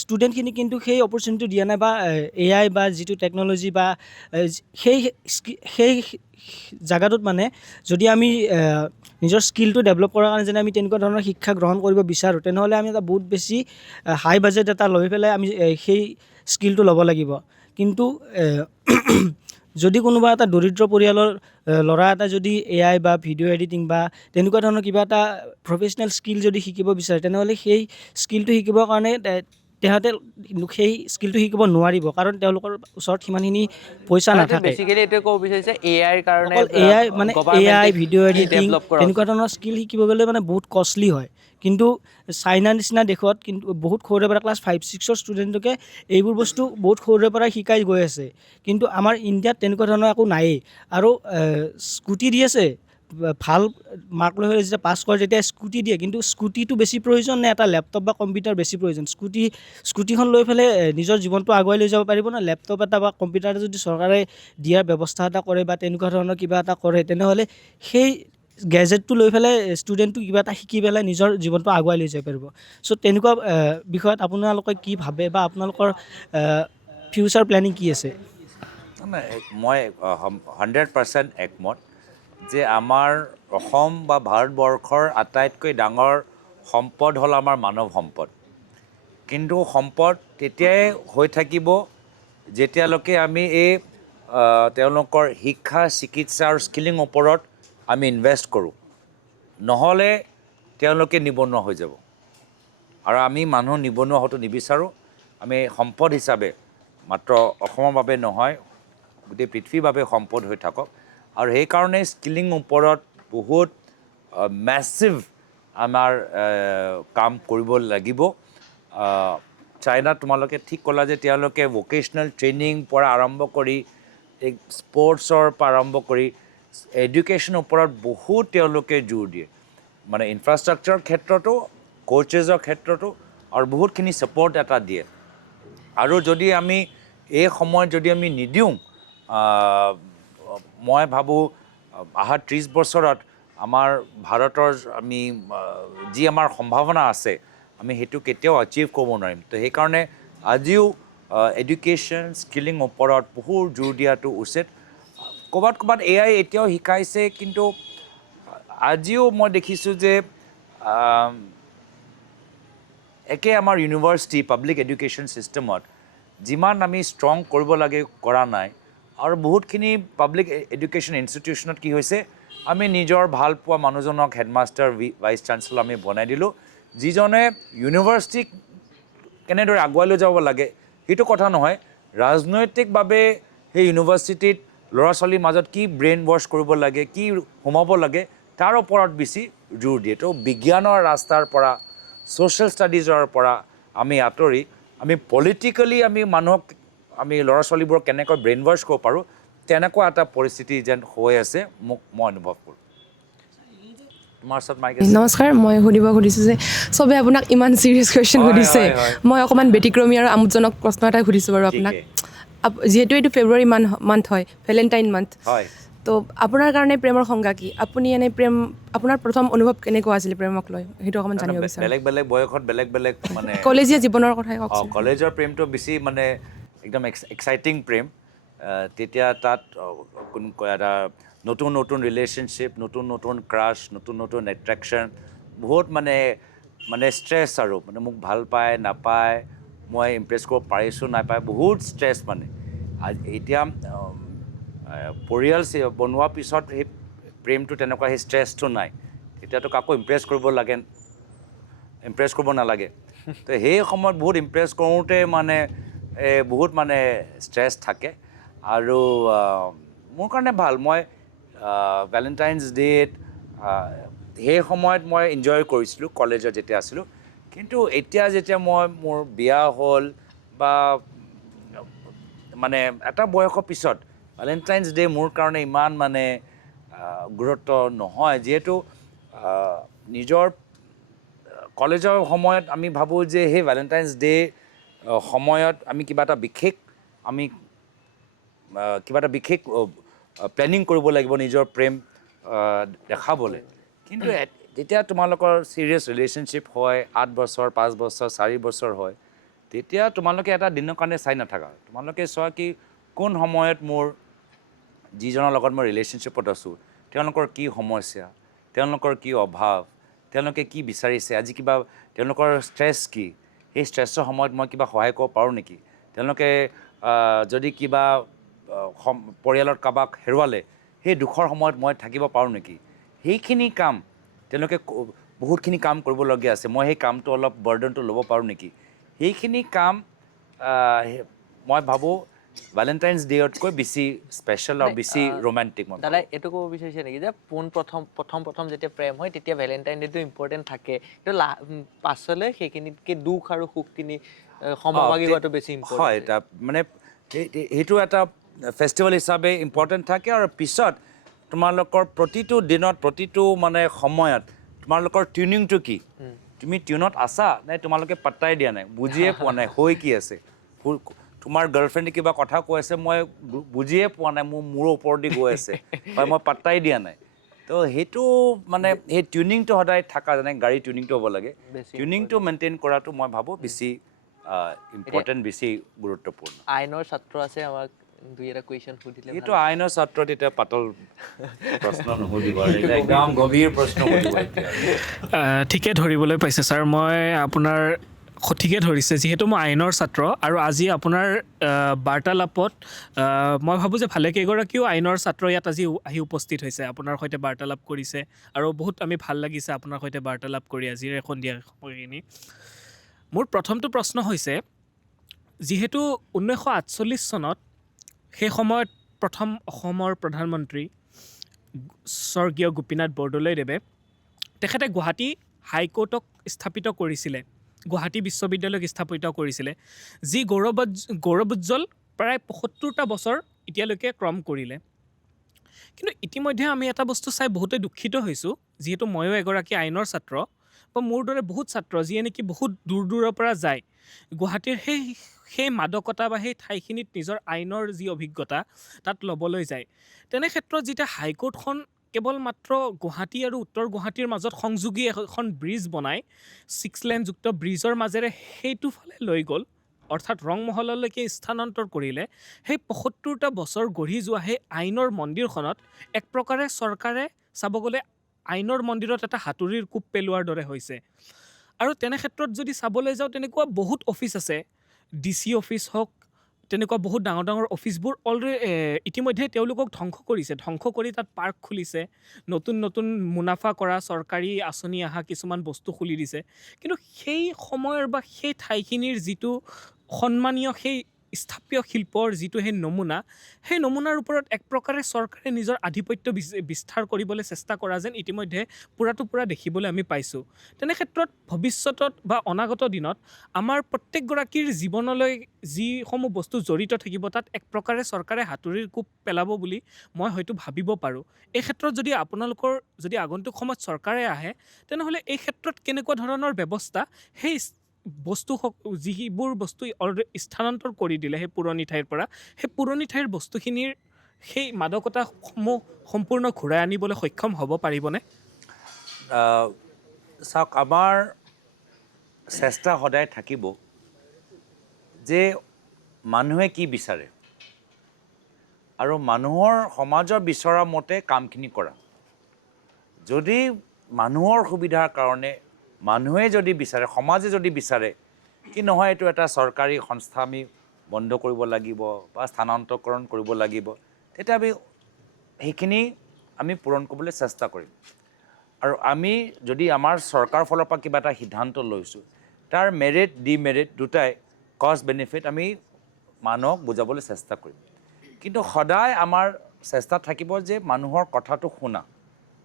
ষ্টুডেণ্টখিনি কিন্তু সেই অপৰচুনিটি দিয়া নাই বা এআই বা যিটো টেকন'লজি বা সেই জাগাটোত মানে যদি আমি নিজৰ স্কিলটো ডেভেলপ কৰাৰ কাৰণে যদি আমি তেনেকুৱা ধৰণৰ শিক্ষা গ্ৰহণ কৰিব বিচাৰোঁ তেনেহ'লে আমি এটা বহুত বেছি হাই বাজেট এটা লৈ পেলাই আমি সেই স্কিলটো ল'ব লাগিব কিন্তু যদি কোনোবা এটা দৰিদ্ৰ পৰিয়ালৰ ল'ৰা এটা যদি এআই বা ভিডিঅ' এডিটিং বা তেনেকুৱা ধৰণৰ কিবা এটা প্ৰফেচনেল স্কিল যদি শিকিব বিচাৰে তেনেহ'লে সেই স্কিলটো শিকিবৰ কাৰণে তেহঁতে সেই স্কিলটো শিকিব নোৱাৰিব কাৰণ তেওঁলোকৰ ওচৰত সিমানখিনি পইচা নাথাকে বেছিকেলি এইটোৱে ক'ব বিচাৰিছে এআইৰ কাৰণে অকল এআই মানে এআই ভিডিঅ' এডিটিং তেনেকুৱা ধৰণৰ স্কিল শিকিব গ'লে মানে বহুত কষ্টলি হয় কিন্তু চাইনা নিচিনা দেশত কিন্তু বহুত সৰুৰে পৰা ক্লাছ 5-6ৰ ষ্টুডেণ্টকে এইবোৰ বস্তু বহুত সৰুৰে পৰা শিকাই গৈ আছে কিন্তু আমাৰ ইণ্ডিয়াত তেনেকুৱা ধৰণৰ একো নায়েই আৰু স্কুটি দি আছে ভাল মাৰ্ক লৈ যেতিয়া পাছ কৰে তেতিয়া স্কুটি দিয়ে কিন্তু স্কুটিটো বেছি প্ৰয়োজন নে এটা লেপটপ বা কম্পিউটাৰ বেছি প্ৰয়োজন স্কুটিখন লৈ পেলাই নিজৰ জীৱনটো আগুৱাই লৈ যাব পাৰিব না লেপটপ এটা বা কম্পিউটাৰ এটা যদি চৰকাৰে দিয়াৰ ব্যৱস্থা এটা কৰে বা তেনেকুৱা ধৰণৰ কিবা এটা কৰে তেনেহ'লে সেই গেজেটটো লৈ পেলাই ষ্টুডেণ্টটো কিবা এটা শিকি পেলাই নিজৰ জীৱনটো আগুৱাই লৈ যাব পাৰিব চ' তেনেকুৱা বিষয়ত আপোনালোকে কি ভাবে বা আপোনালোকৰ ফিউচাৰ প্লেনিং কি আছে মই 100% একমত যে আমাৰ অসম বা ভাৰতবৰ্ষৰ আটাইতকৈ ডাঙৰ সম্পদ হ'ল আমাৰ মানৱ সম্পদ কিন্তু সম্পদ তেতিয়াই হৈ থাকিব যেতিয়ালৈকে আমি তেওঁলোকৰ শিক্ষা চিকিৎসা আৰু স্কিলিং ওপৰত আমি ইনভেষ্ট কৰোঁ নহ'লে তেওঁলোকে নিবনুৱা হৈ যাব আৰু আমি মানুহ নিবনুৱা হোৱাটো নিবিচাৰোঁ আমি সম্পদ হিচাপে মাত্ৰ অসমৰ বাবে নহয় গোটেই পৃথিৱীৰ বাবে সম্পদ হৈ থাকক আৰু সেইকাৰণে স্কিলিং ওপৰত বহুত মেছিভ আমাৰ কাম কৰিব লাগিব চাইনাত তোমালোকে ঠিক ক'লা যে তেওঁলোকে ভকেশ্যনেল ট্ৰেইনিং পৰা আৰম্ভ কৰি স্পৰ্টছৰ পৰা আৰম্ভ কৰি এডুকেশ্যনৰ ওপৰত বহুত তেওঁলোকে জোৰ দিয়ে মানে ইনফ্ৰাষ্ট্ৰাকচাৰৰ ক্ষেত্ৰতো কোচেছৰ ক্ষেত্ৰতো আৰু বহুতখিনি ছাপৰ্ট এটা দিয়ে আৰু যদি আমি এই সময়ত যদি আমি নিদিওঁ মই ভাবোঁ অহা 30 বছৰত আমাৰ ভাৰতৰ আমি যি আমাৰ সম্ভাৱনা আছে আমি সেইটো কেতিয়াও আচিভ কৰিব নোৱাৰিম তো সেইকাৰণে আজিও এডুকেশ্যন স্কিলিং ওপৰত বহুত জোৰ দিয়াটো উচিত ক'ৰবাত এআই এতিয়াও শিকাইছে কিন্তু আজিও মই দেখিছোঁ যে একে আমাৰ ইউনিভাৰ্চিটি পাব্লিক এডুকেশ্যন ছিষ্টেমত যিমান আমি ষ্ট্ৰং কৰিব লাগে কৰা নাই আৰু বহুতখিনি পাব্লিক এডুকেশ্যন ইনষ্টিটিউশ্যনত কি হৈছে আমি নিজৰ ভাল পোৱা মানুহজনক হেডমাষ্টাৰ ভাইচ চাঞ্চেলৰ আমি বনাই দিলোঁ যিজনে ইউনিভাৰ্চিটিক কেনেদৰে আগুৱাই লৈ যাব লাগে সেইটো কথা নহয় ৰাজনৈতিকভাৱে সেই ইউনিভাৰ্চিটিত ল'ৰা ছোৱালীৰ মাজত কি ব্ৰেইন ৱাছ কৰিব লাগে কি সোমাব লাগে তাৰ ওপৰত বেছি জোৰ দিয়ে তো বিজ্ঞানৰ ৰাস্তাৰ পৰা ছ'চিয়েল ষ্টাডিজৰ পৰা আমি আঁতৰি আমি পলিটিকেলি আমি মানুহক আমি ল'ৰা ছোৱালীবোৰক কেনেকৈ ব্ৰেইন ৱাছ কৰিব পাৰোঁ তেনেকুৱা এটা পৰিস্থিতি যেন হৈ আছে মই অনুভৱ কৰোঁ তোমাৰ ওচৰত মাইক আছে নমস্কাৰ মই সুধিব খুজিছোঁ যে চবে আপোনাক ইমান চিৰিয়াছ কুৱেশ্যন সুধিছে মই অকণমান ব্যতিক্ৰমী আৰু আমোদজনক প্ৰশ্ন এটা সুধিছোঁ বাৰু আপোনাক যিহেতু এইটো ফেব্ৰুৱাৰী মান্থ হয় ভেলেণ্টাইন মান্থ হয় তো আপোনাৰ কাৰণে প্ৰেমৰ সংজ্ঞা কি আপুনি এনে আপোনাৰ প্ৰথম অনুভৱ কেনেকুৱা আছিলে প্ৰেমক লৈ সেইটো অকণমান জানিব বিচাৰোঁ বেলেগ বেলেগ বয়সত বেলেগ বেলেগ মানে কলেজীয়া জীৱনৰ কথাই কওকচোন কলেজৰ প্ৰেমটো বেছি মানে একদম এক্সাইটিং প্ৰেম তেতিয়া তাত এটা নতুন নতুন ৰিলেশ্যনশ্বিপ নতুন নতুন ক্ৰাছ নতুন নতুন এট্ৰেকশ্যন বহুত মানে ষ্ট্ৰেছ আৰু মানে মোক ভাল পায় নাপায় মই ইমপ্ৰেছ কৰিব পাৰিছোঁ নাপায় বহুত ষ্ট্ৰেছ মানে এতিয়া পৰিয়াল বনোৱাৰ পিছত সেই প্ৰেমটো তেনেকুৱা সেই ষ্ট্ৰেছটো নাই তেতিয়াতো কাকো ইমপ্ৰেছ কৰিব নালাগে তো সেই সময়ত বহুত ইমপ্ৰেছ কৰোঁতে মানে বহুত মানে ষ্ট্ৰেছ থাকে আৰু মোৰ কাৰণে ভাল মই ভেলেণ্টাইন্স ডে'ত সেই সময়ত মই এনজয় কৰিছিলোঁ কলেজত যেতিয়া আছিলোঁ কিন্তু এতিয়া যেতিয়া মোৰ বিয়া হ'ল বা মানে এটা বয়সৰ পিছত ভেলেণ্টাইন্স ডে' মোৰ কাৰণে ইমান মানে গুৰুত্ব নহয় যিহেতু নিজৰ কলেজৰ সময়ত আমি ভাবোঁ যে সেই ভেলেণ্টাইন্স ডে' সময়ত আমি কিবা এটা বিশেষ প্লেনিং কৰিব লাগিব নিজৰ প্ৰেম দেখাবলৈ কিন্তু যেতিয়া তোমালোকৰ ছিৰিয়াছ ৰিলেশ্যনশ্বিপ হয় 8 বছৰ 5 বছৰ 4 বছৰ হয় তেতিয়া তোমালোকে এটা দিনৰ কাৰণে চাই নাথাকা তোমালোকে চোৱা কি কোন সময়ত মোৰ যিজনৰ লগত মই ৰিলেশ্যনশ্বিপত আছোঁ তেওঁলোকৰ কি সমস্যা তেওঁলোকৰ কি অভাৱ তেওঁলোকে কি বিচাৰিছে আজি কিবা তেওঁলোকৰ ষ্ট্ৰেছ কি সেই ষ্ট্ৰেছৰ সময়ত মই কিবা সহায় কৰিব পাৰোঁ নেকি তেওঁলোকে যদি কিবা পৰিয়ালত কাৰোবাক হেৰুৱালে সেই দুখৰ সময়ত মই থাকিব পাৰোঁ নেকি সেইখিনি কাম তেওঁলোকে বহুতখিনি কাম কৰিবলগীয়া আছে মই সেই কামটো অলপ বাৰ্ডনটো ল'ব পাৰোঁ নেকি সেইখিনি কাম মই ভাবোঁ ভেলেণ্টাইন্স ডে'তকৈ বেছি স্পেচিয়েল আৰু বেছি ৰোমান্টিক মই দাদা এইটো ক'ব বিচাৰিছে নেকি যে প্ৰথম যেতিয়া প্ৰেম হয় তেতিয়া ভেলেণ্টাইন ডে'টো ইম্পৰ্টেণ্ট থাকে কিন্তু পাছলৈ সেইখিনিতকৈ দুখ আৰু সুখখিনি সমভাগী হোৱাটো বেছি ইম্পৰ্টেণ্ট হয় এটা মানে সেইটো এটা ফেষ্টিভেল হিচাপে ইম্পৰ্টেণ্ট থাকে আৰু পিছত তোমালোকৰ প্ৰতিটো দিনত প্ৰতিটো মানে সময়ত তোমালোকৰ টিউনিংটো কি তুমি টিউনত আছা নে তোমালোকে পাত্তাই দিয়া নাই বুজিয়ে পোৱা নাই হৈ কি আছে তোমাৰ গাৰ্লফ্ৰেণ্ডে কিবা কথা কৈ আছে মই বুজিয়ে পোৱা নাই মোৰ ওপৰেদি গৈ আছে বা মই পাত্তাই দিয়া নাই তো সেইটো মানে সেই টিউনিংটো সদায় থকা যেনে গাড়ী টিউনিংটো হ'ব লাগে টিউনিংটো মেইনটেইন কৰাটো মই ভাবোঁ বেছি ইম্পৰ্টেণ্ট বেছি গুৰুত্বপূৰ্ণ আইনৰ ছাত্ৰ আছে আমাক দুই এটা কুৱেশ্যন সুধিলে এইটো আইনৰ ছাত্ৰ তেতিয়া পাতল প্ৰশ্ন নুসুধিব একদম গভীৰ প্ৰশ্ন সুধিব ঠিকে ধৰিবলৈ পাইছে ছাৰ মই আপোনাৰ সঠিকে ধৰিছে যিহেতু মই আইনৰ ছাত্ৰ আৰু আজি আপোনাৰ বাৰ্তালাপত মই ভাবোঁ যে ভালেকেইগৰাকীও আইনৰ ছাত্ৰ ইয়াত আজি আহি উপস্থিত হৈছে আপোনাৰ সৈতে বাৰ্তালাপ কৰিছে আৰু বহুত আমি ভাল লাগিছে আপোনাৰ সৈতে বাৰ্তালাপ কৰি আজিৰ সন্ধিয়া সময়খিনি মোৰ প্ৰথমটো প্ৰশ্ন হৈছে যিহেতু 1948 চনত সেই সময়ত প্ৰথম অসমৰ প্ৰধানমন্ত্ৰী স্বৰ্গীয় গোপীনাথ বৰদলৈদেৱে তেখেতে গুৱাহাটী হাইকোৰ্টক স্থাপিত কৰিছিলে গুৱাহাটী বিশ্ববিদ্যালয়ক স্থাপিত কৰিছিলে যি গৌৰৱোজ্জ্বল প্ৰায় ৭৫টা বছৰ এতিয়ালৈকে ক্ৰম কৰিলে কিন্তু ইতিমধ্যে আমি এটা বস্তু চাই বহুতে দুখিত হৈছোঁ যিহেতু ময়ো এগৰাকী আইনৰ ছাত্ৰ বা মোৰ দৰে বহুত ছাত্ৰ যিয়ে নেকি বহুত দূৰৰ পৰা যায় গুৱাহাটীৰ সেই মাদকতা বা সেই ঠাইখিনিত নিজৰ আইনৰ যি অভিজ্ঞতা তাত ল'বলৈ যায় তেনে ক্ষেত্ৰত যেতিয়া হাইকোৰ্টখন কেৱল মাত্ৰ গুৱাহাটী আৰু উত্তৰ গুৱাহাটীৰ মাজত সংযোগী এখন ব্ৰিজ বনাই 6 লেনযুক্ত ব্ৰিজৰ মাজেৰে সেইটো ফালে লৈ গ'ল অৰ্থাৎ ৰংমহললৈকে স্থানান্তৰ কৰিলে সেই ৭৫টা বছৰ গঢ়ি যোৱা সেই আইনৰ মন্দিৰখনত এক প্ৰকাৰে চৰকাৰে চাব গ'লে আইনৰ মন্দিৰত এটা হাতুৰিৰ কোব পেলোৱাৰ দৰে হৈছে আৰু তেনে ক্ষেত্ৰত যদি চাবলৈ যাওঁ তেনেকুৱা বহুত অফিচ আছে, DC অফিচ হওক, তেনেকুৱা বহুত ডাঙৰ ডাঙৰ অফিচবোৰ অলৰেডি ইতিমধ্যে তেওঁলোকক ধ্বংস কৰি তাত পাৰ্ক খুলিছে, নতুন নতুন মুনাফা কৰা চৰকাৰী আঁচনি অহা কিছুমান বস্তু খুলি দিছে। কিন্তু সেই সময়ৰ বা সেই ঠাইখিনিৰ যিটো সন্মানীয় সেই স্থাপীয় শিল্পৰ যিটো সেই নমুনাৰ ওপৰত এক প্ৰকাৰে চৰকাৰে নিজৰ আধিপত্য বিস্তাৰ কৰিবলৈ চেষ্টা কৰা যেন ইতিমধ্যে পূৰা দেখিবলৈ আমি পাইছোঁ। তেনে ক্ষেত্ৰত ভৱিষ্যতত বা অনাগত দিনত আমাৰ প্ৰত্যেকগৰাকীৰ জীৱনলৈ যিসমূহ বস্তু জড়িত থাকিব তাত এক প্ৰকাৰে চৰকাৰে হাতুৰিৰ কোব পেলাব বুলি মই হয়তো ভাবিব পাৰোঁ। এই ক্ষেত্ৰত যদি আপোনালোকৰ যদি আগন্তুক সময়ত চৰকাৰে আহে তেনেহ'লে এই ক্ষেত্ৰত কেনেকুৱা ধৰণৰ ব্যৱস্থা সেই যিবোৰ বস্তু অলৰেডি স্থানান্তৰ কৰি দিলে সেই পুৰণি ঠাইৰ পৰা, সেই পুৰণি ঠাইৰ বস্তুখিনিৰ সেই মাদকতাসমূহ সম্পূৰ্ণ ঘূৰাই আনিবলৈ সক্ষম হ'ব পাৰিবনে? চাওক, আমাৰ চেষ্টা সদায় থাকিব যে মানুহে কি বিচাৰে আৰু মানুহৰ সমাজৰ বিচৰা মতে কামখিনি কৰা। যদি মানুহৰ সুবিধাৰ কাৰণে মানুহে যদি বিচাৰে, সমাজে যদি বিচাৰে কি নহয় এইটো এটা চৰকাৰী সংস্থা আমি বন্ধ কৰিব লাগিব বা স্থানান্তৰকৰণ কৰিব লাগিব, তেতিয়া আমি সেইখিনি আমি পূৰণ কৰিবলৈ চেষ্টা কৰিম। আৰু আমি যদি আমাৰ চৰকাৰৰ ফালৰ পৰা কিবা এটা সিদ্ধান্ত লৈছোঁ, তাৰ মেৰিট ডিমেৰিট দুটাই কষ্ট বেনিফিট আমি মানুহক বুজাবলৈ চেষ্টা কৰিম। কিন্তু সদায় আমাৰ চেষ্টা থাকিব যে মানুহৰ কথাটো শুনা,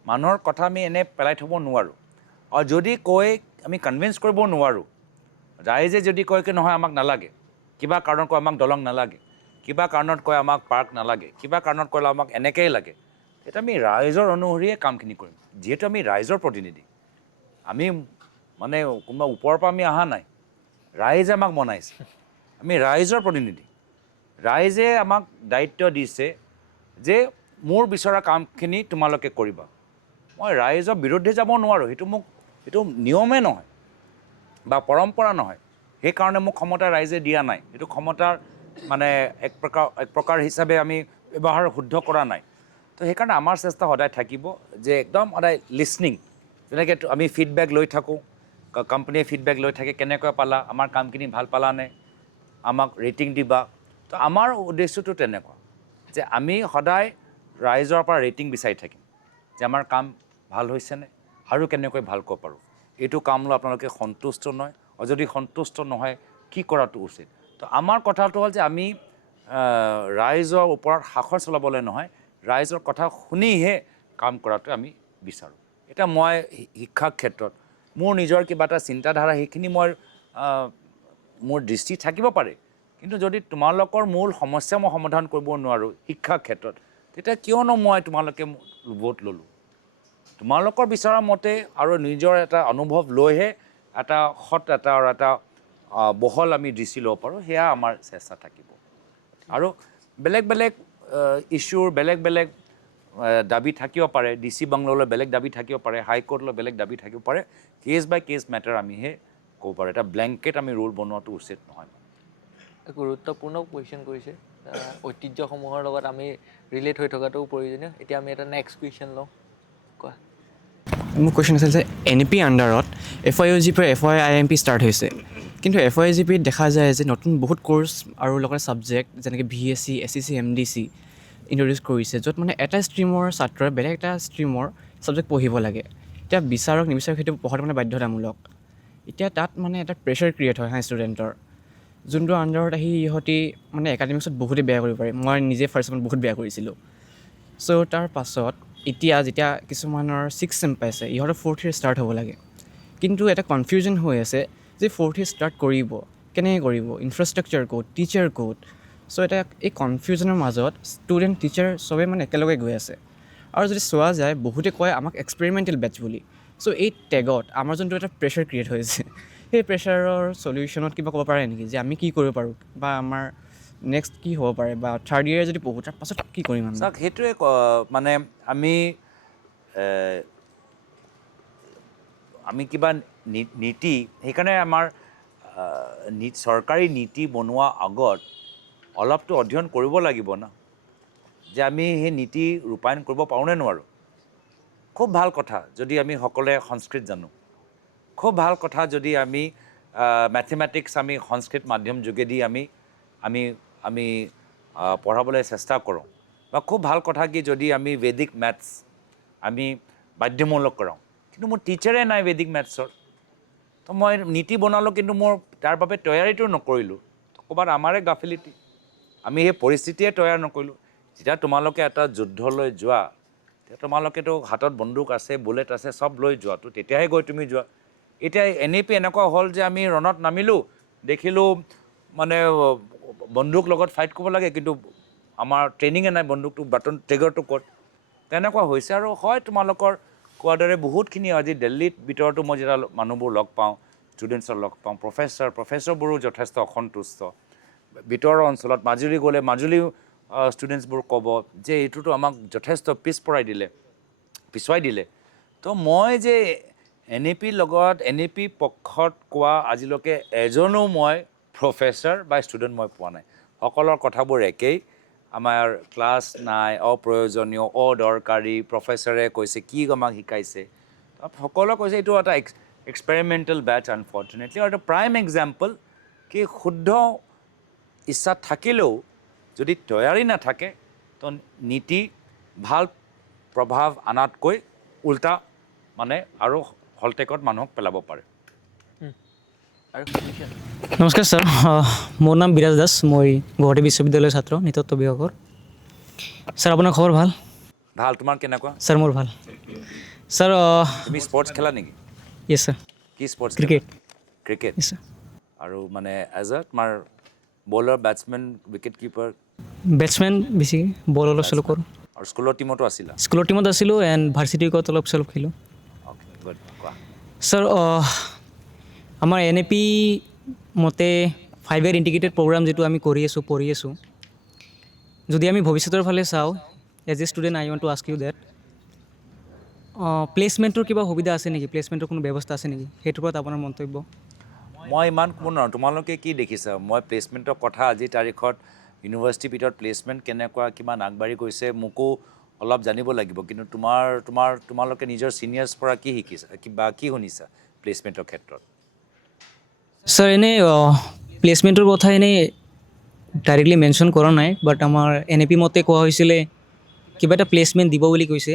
মানুহৰ কথা আমি এনে পেলাই থ'ব নোৱাৰোঁ। আৰু যদি কয় আমি কনভিন্স কৰিব নোৱাৰোঁ, ৰাইজে যদি কয় কি নহয় আমাক নালাগে, কিবা কাৰণত কয় আমাক দলং নালাগে, কিবা কাৰণত কয় আমাক পাৰ্ক নালাগে, কিবা কাৰণত কয় আমাক এনেকেই লাগে, তেতিয়া আমি ৰাইজৰ অনুসৰিয়ে কামখিনি কৰিম। যিহেতু আমি ৰাইজৰ প্ৰতিনিধি, আমি মানে কোনোবা ওপৰৰ পৰা আমি অহা নাই, ৰাইজে আমাক বনাইছে, আমি ৰাইজৰ প্ৰতিনিধি। ৰাইজে আমাক দায়িত্ব দিছে যে মোৰ বিচৰা কামখিনি তোমালোকে কৰিবা। মই ৰাইজৰ বিৰুদ্ধে যাব নোৱাৰোঁ, সেইটো নিয়মে নহয় বা পৰম্পৰা নহয়। সেইকাৰণে মোক ক্ষমতা ৰাইজে দিয়া নাই, সেইটো ক্ষমতাৰ মানে এক প্ৰকাৰ হিচাপে আমি ব্যৱহাৰ শুদ্ধ কৰা নাই। তো সেইকাৰণে আমাৰ চেষ্টা সদায় থাকিব যে একদম সদায় লিচনিং, যেনেকৈ আমি ফিডবেক লৈ থাকোঁ, কোম্পানীয়ে ফিডবেক লৈ থাকে কেনেকৈ পালা, আমাৰ কামখিনি ভাল পালানে, আমাক ৰেটিং দিবা। তো আমাৰ উদ্দেশ্যটো তেনেকুৱা যে আমি সদায় ৰাইজৰ পৰা ৰেটিং বিচাৰি থাকিম যে আমাৰ কাম ভাল হৈছেনে আৰু কেনেকৈ ভাল কৰিব পাৰোঁ, এইটো কাম লৈ আপোনালোকে সন্তুষ্ট নহয়, আৰু যদি সন্তুষ্ট নহয় কি কৰাটো উচিত। তো আমাৰ কথাটো হ'ল যে আমি ৰাইজৰ ওপৰত শাসন চলাবলৈ নহয়, ৰাইজৰ কথা শুনিহে কাম কৰাটো আমি বিচাৰোঁ। এতিয়া মই শিক্ষাৰ ক্ষেত্ৰত মোৰ নিজৰ কিবা এটা চিন্তাধাৰা, সেইখিনি মোৰ দৃষ্টি থাকিব পাৰে, কিন্তু যদি তোমালোকৰ মূল সমস্যা মই সমাধান কৰিব নোৱাৰোঁ শিক্ষাৰ ক্ষেত্ৰত, তেতিয়া কিয়নো মই তোমালোকে ভোট ল'লোঁ। তোমালোকৰ বিচৰা মতে আৰু নিজৰ এটা অনুভৱ লৈহে এটা বহল আমি দৃষ্টি ল'ব পাৰোঁ, সেয়া আমাৰ চেষ্টা থাকিব। আৰু বেলেগ বেলেগ ইছ্যুৰ বেলেগ বেলেগ দাবী থাকিব পাৰে, DC বাংলালৈ বেলেগ দাবী থাকিব পাৰে, হাইকোৰ্টলৈ বেলেগ দাবী থাকিব পাৰে, কেছ বাই কেছ মেটাৰ আমিহে ক'ব পাৰোঁ। এটা ব্লেংকেট আমি ৰুল বনোৱাটো উচিত নহয়। গুৰুত্বপূৰ্ণ কুৱেশ্যন কৰিছে, ঐতিহ্যসমূহৰ লগত আমি ৰিলেট হৈ থকাটোও প্ৰয়োজনীয়। এতিয়া আমি এটা নেক্সট কুৱেশ্যন লওঁ। কোৱা। মোৰ কুৱেশ্যন আছিল যে NEP আণ্ডাৰত FYOGৰ পৰা FYIMP ষ্টাৰ্ট হৈছে, কিন্তু FYGPত দেখা যায় যে নতুন বহুত কোৰ্চ আৰু লগতে ছাবজেক্ট যেনেকৈ BSc, SCC, MDC ইণ্ট্ৰডিউচ কৰিছে, য'ত মানে এটা ষ্ট্ৰীমৰ ছাত্ৰই বেলেগ এটা ষ্ট্ৰীমৰ ছাবজেক্ট পঢ়িব লাগে। এতিয়া বিচাৰক নিবিচাৰক সেইটো পঢ়াটো মানে বাধ্যতামূলক। এতিয়া তাত মানে এটা প্ৰেছাৰ ক্ৰিয়েট হয় ষ্টুডেণ্টৰ, যোনটো আণ্ডাৰত আহি ইহঁতি মানে একাডেমিক্সত বহুতেই বেয়া কৰিব পাৰে। মই নিজে ফাৰ্ষ্ট চেমত বহুত বেয়া কৰিছিলোঁ। চ' তাৰ পাছত যেতিয়া কিছুমানৰ 6th চেম পাইছে, ইহঁতৰ 4th year ষ্টাৰ্ট হ'ব লাগে, কিন্তু এটা কনফিউজন হৈ আছে যে 4th year ষ্টাৰ্ট কৰিব কেনেকৈ কৰিব, ইনফ্ৰাষ্ট্ৰাকচাৰ ক'ত, টিচাৰ ক'ত। চ' এই কনফিউজনৰ মাজত ষ্টুডেণ্ট টিচাৰ চবেই মানে একেলগে গৈ আছে। আৰু যদি চোৱা যায় বহুতে কয় আমাক এক্সপেৰিমেণ্টেল বেটছ বুলি। চ' এই টেগত আমাৰ যোনটো এটা প্ৰেছাৰ ক্ৰিয়েট হৈছে, সেই প্ৰেছাৰৰ চলিউশ্যনত কিবা ক'ব পাৰে নেকি যে আমি কি কৰিব পাৰোঁ বা আমাৰ নেক্সট কি হ'ব পাৰে, বা 3rd year যদি পঢ়োঁ তাৰ পাছত কি কৰিম আমি? চাওক, সেইটোৱে মানে আমি কিবা নীতি, সেইকাৰণে আমাৰ চৰকাৰী নীতি বনোৱা আগত অলপতো অধ্যয়ন কৰিব লাগিব না, যে আমি সেই নীতি ৰূপায়ণ কৰিব পাৰোঁ নে নোৱাৰোঁ। খুব ভাল কথা যদি আমি সকলোৱে সংস্কৃত জানো, খুব ভাল কথা যদি আমি মেথমেটিক্স আমি সংস্কৃত মাধ্যম যোগেদি আমি পঢ়াবলৈ চেষ্টা কৰোঁ বা খুব ভাল কথা কি যদি আমি বেদিক মেথছ আমি বাধ্যমূলক কৰাওঁ কিন্তু মোৰ টিচাৰে নাই বেদিক মেথছৰ তো মই নীতি বনালোঁ কিন্তু মোৰ তাৰ বাবে তৈয়াৰীটো নকৰিলোঁ ক'ৰবাত আমাৰে গাফিলিটি আমি সেই পৰিস্থিতিয়ে তৈয়াৰ নকৰিলোঁ যেতিয়া তোমালোকে এটা যুদ্ধলৈ যোৱা তেতিয়া তোমালোকেতো হাতত বন্দুক আছে বুলেট আছে চব লৈ যোৱা তো তেতিয়াহে গৈ তুমি যোৱা এতিয়া NAP এনেকুৱা হ'ল যে আমি ৰণত নামিলোঁ দেখিলোঁ মানে বন্দুক লগত ফাইট কৰিব লাগে কিন্তু আমাৰ ট্ৰেইনিঙে নাই বন্দুকটো বাটন ট্ৰিগাৰটো ক'ত তেনেকুৱা হৈছে আৰু হয় তোমালোকৰ কোৱাৰ দৰে বহুতখিনি আজি দিল্লীত ভিতৰতো মই যেতিয়া মানুহবোৰ লগ পাওঁ ষ্টুডেণ্টছৰ লগ পাওঁ প্ৰফেচৰবোৰো যথেষ্ট অসন্তুষ্ট ভিতৰৰ অঞ্চলত মাজুলী গ'লে মাজুলী ষ্টুডেণ্টছবোৰ ক'ব যে এইটোতো আমাক যথেষ্ট পিছুৱাই দিলে তো মই যে NAP লগত NAP পক্ষত কোৱা আজিলৈকে এজনো মই প্ৰফেচৰ বা ষ্টুডেণ্ট মই পোৱা নাই সকলৰ কথাবোৰ একেই আমাৰ ক্লাছ নাই অপ্ৰয়োজনীয় অদৰকাৰী প্ৰফেচৰে কৈছে কি আমাক শিকাইছে সকলোৱে কৈছে এইটো এটা এক্সপেৰিমেণ্টেল বেটছ আনফৰ্চুনেটলি আৰু এটা প্ৰাইম এক্সাম্পল কি শুদ্ধ ইচ্ছা থাকিলেও যদি তৈয়াৰী নাথাকে তো নীতি ভাল প্ৰভাৱ আনাতকৈ উল্টা মানে আৰু হলটেকত মানুহক পেলাব পাৰে নমস্কাৰ ছাৰ মোৰ নাম বিৰাজ দাস মই গুৱাহাটী বিশ্ববিদ্যালয়ৰ ছাত্ৰ নৃতত্ব বিভাগৰ ছাৰ আপোনাৰ খবৰ ভাল ভাল তোমাৰ কেনেকুৱা ছাৰ মোৰ ভাল ছাৰ তুমি স্পৰ্টছ খেলা নেকি য়েছ ছাৰ কি স্পৰ্টছ ক্ৰিকেট য়েছ ছাৰ আৰু মানে এজ এ তোমাৰ bowler batsmen wicket keeper batsmen বেছি বল অলপ চলপ কৰোঁ আৰু স্কুলৰ টিমতো আছিলা স্কুলৰ টিমত আছিলোঁ এণ্ড ভাৰ্চিটি উইকত অলপ চলপ খেলোঁ গুড কোৱা ছাৰ আমাৰ NAP মতে 5 year ইণ্টিগ্ৰেটেড প্ৰগ্ৰাম যিটো আমি পঢ়ি আছোঁ যদি আমি ভৱিষ্যতৰ ফালে চাওঁ as a student I want to ask you that প্লেচমেণ্টৰ কিবা সুবিধা আছে নেকি প্লেচমেণ্টৰ কোনো ব্যৱস্থা আছে নেকি সেইটোৰ ওপৰত আপোনাৰ মন্তব্য মই ইমান ক'ব নোৱাৰোঁ তোমালোকে কি দেখিছা মই প্লেচমেণ্টৰ কথা আজিৰ তাৰিখত ইউনিভাৰ্চিটিৰ ভিতৰত প্লেচমেণ্ট কেনেকুৱা কিমান আগবাঢ়ি গৈছে মোকো অলপ জানিব লাগিব কিন্তু তোমালোকে নিজৰ ছিনিয়ৰ্ছ পৰা কি শিকিছা বা কি শুনিছা প্লেচমেণ্টৰ ক্ষেত্ৰত ছাৰ এনেই প্লেচমেণ্টৰ কথা এনেই ডাইৰেক্টলি মেনশ্যন কৰা নাই বাট আমাৰ NAP মতে কোৱা হৈছিলে কিবা এটা প্লেচমেণ্ট দিব বুলি কৈছে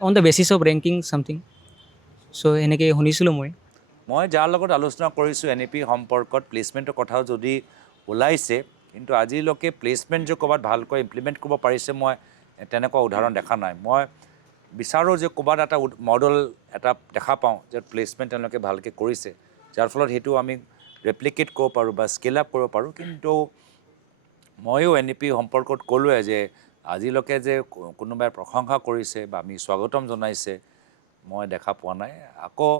on the basis of ranking something so' এনেকৈ শুনিছিলোঁ মই যাৰ লগত আলোচনা কৰিছোঁ NAP সম্পৰ্কত প্লেচমেণ্টৰ কথাও যদি ওলাইছে কিন্তু আজিলৈকে প্লেচমেণ্ট যে ক'ৰবাত ভালকৈ ইমপ্লিমেণ্ট কৰিব পাৰিছে মই তেনেকুৱা উদাহৰণ দেখা নাই মই বিচাৰোঁ যে ক'ৰবাত এটা মডেল এটা দেখা পাওঁ যে প্লেচমেণ্ট তেওঁলোকে ভালকৈ কৰিছে যাৰ ফলত সেইটো আমি ৰেপ্লিকেট কৰিব পাৰোঁ বা স্কেল আপ কৰিব পাৰোঁ কিন্তু ময়ো NAP সম্পৰ্কত ক'লোৱে যে আজিলৈকে যে কোনোবাই প্ৰশংসা কৰিছে বা আমি স্বাগতম জনাইছে মই দেখা পোৱা নাই আকৌ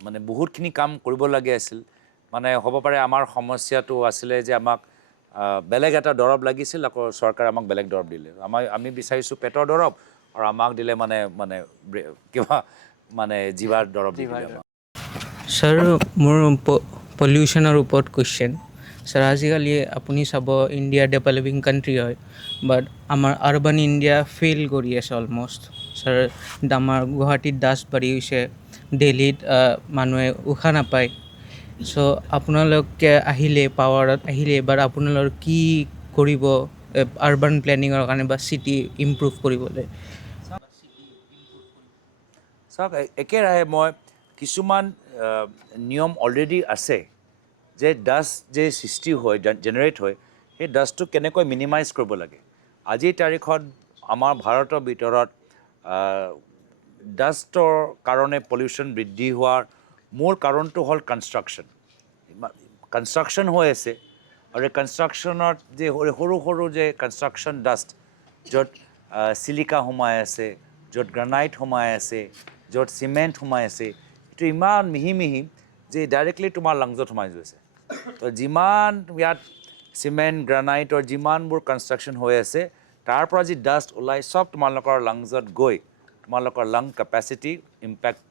মানে বহুতখিনি কাম কৰিব লাগে আছিল মানে হ'ব পাৰে আমাৰ সমস্যাটো আছিলে যে আমাক বেলেগ এটা দৰৱ লাগিছিল আকৌ চৰকাৰে আমাক বেলেগ দৰৱ দিলে আমি বিচাৰিছোঁ পেটৰ দৰৱ আৰু আমাক দিলে মানে কিবা মানে জিভাৰ দৰৱ দিলে ছাৰ মোৰ পলিউশ্যনৰ ওপৰত কুৱেশ্যন ছাৰ আজিকালি আপুনি চাব ইণ্ডিয়া ডেভেলপিং কাণ্ট্ৰি হয় বাট আমাৰ আৰ্বান ইণ্ডিয়া ফেইল কৰি আছে অলমষ্ট ছাৰ আমাৰ গুৱাহাটীত ডাষ্ট বাঢ়ি গৈছে দিল্লীত মানুহে উশাহ নাপায় চ' আপোনালোকে পাৱাৰত আহিলে এবাৰ আপোনালোকে কি কৰিব আৰ্বান প্লেনিঙৰ কাৰণে বা চিটি ইম্প্ৰুভ কৰিবলৈ চাওক একেৰাহে মই কিছুমান নিয়ম অলৰেডি আছে যে ডাষ্ট যে সৃষ্টি হয় জেনেৰেট হয় সেই ডাষ্টটো কেনেকৈ মিনিমাইজ কৰিব লাগে আজিৰ তাৰিখত আমাৰ ভাৰতৰ ভিতৰত ডাষ্টৰ কাৰণে পলিউশ্যন বৃদ্ধি হোৱাৰ মূল কাৰণটো হ'ল কনষ্ট্ৰাকশ্যন হৈ আছে আৰু এই কনষ্ট্ৰাকশ্যনত যে সৰু সৰু যে কনষ্ট্ৰাকশ্যন ডাষ্ট য'ত চিলিকা সোমাই আছে য'ত গ্ৰানাইট সোমাই আছে য'ত চিমেণ্ট সোমাই আছে এইটো ইমান মিহি যে ডাইৰেক্টলি তোমাৰ লাংজত সোমাই গৈছে তো যিমান ইয়াত চিমেণ্ট গ্ৰানাইটৰ যিমানবোৰ কনষ্ট্ৰাকশ্যন হৈ আছে তাৰ পৰা যি ডাষ্ট ওলাই চব তোমালোকৰ লাংজত গৈ তোমালোকৰ লাং কেপাচিটি ইম্পেক্ট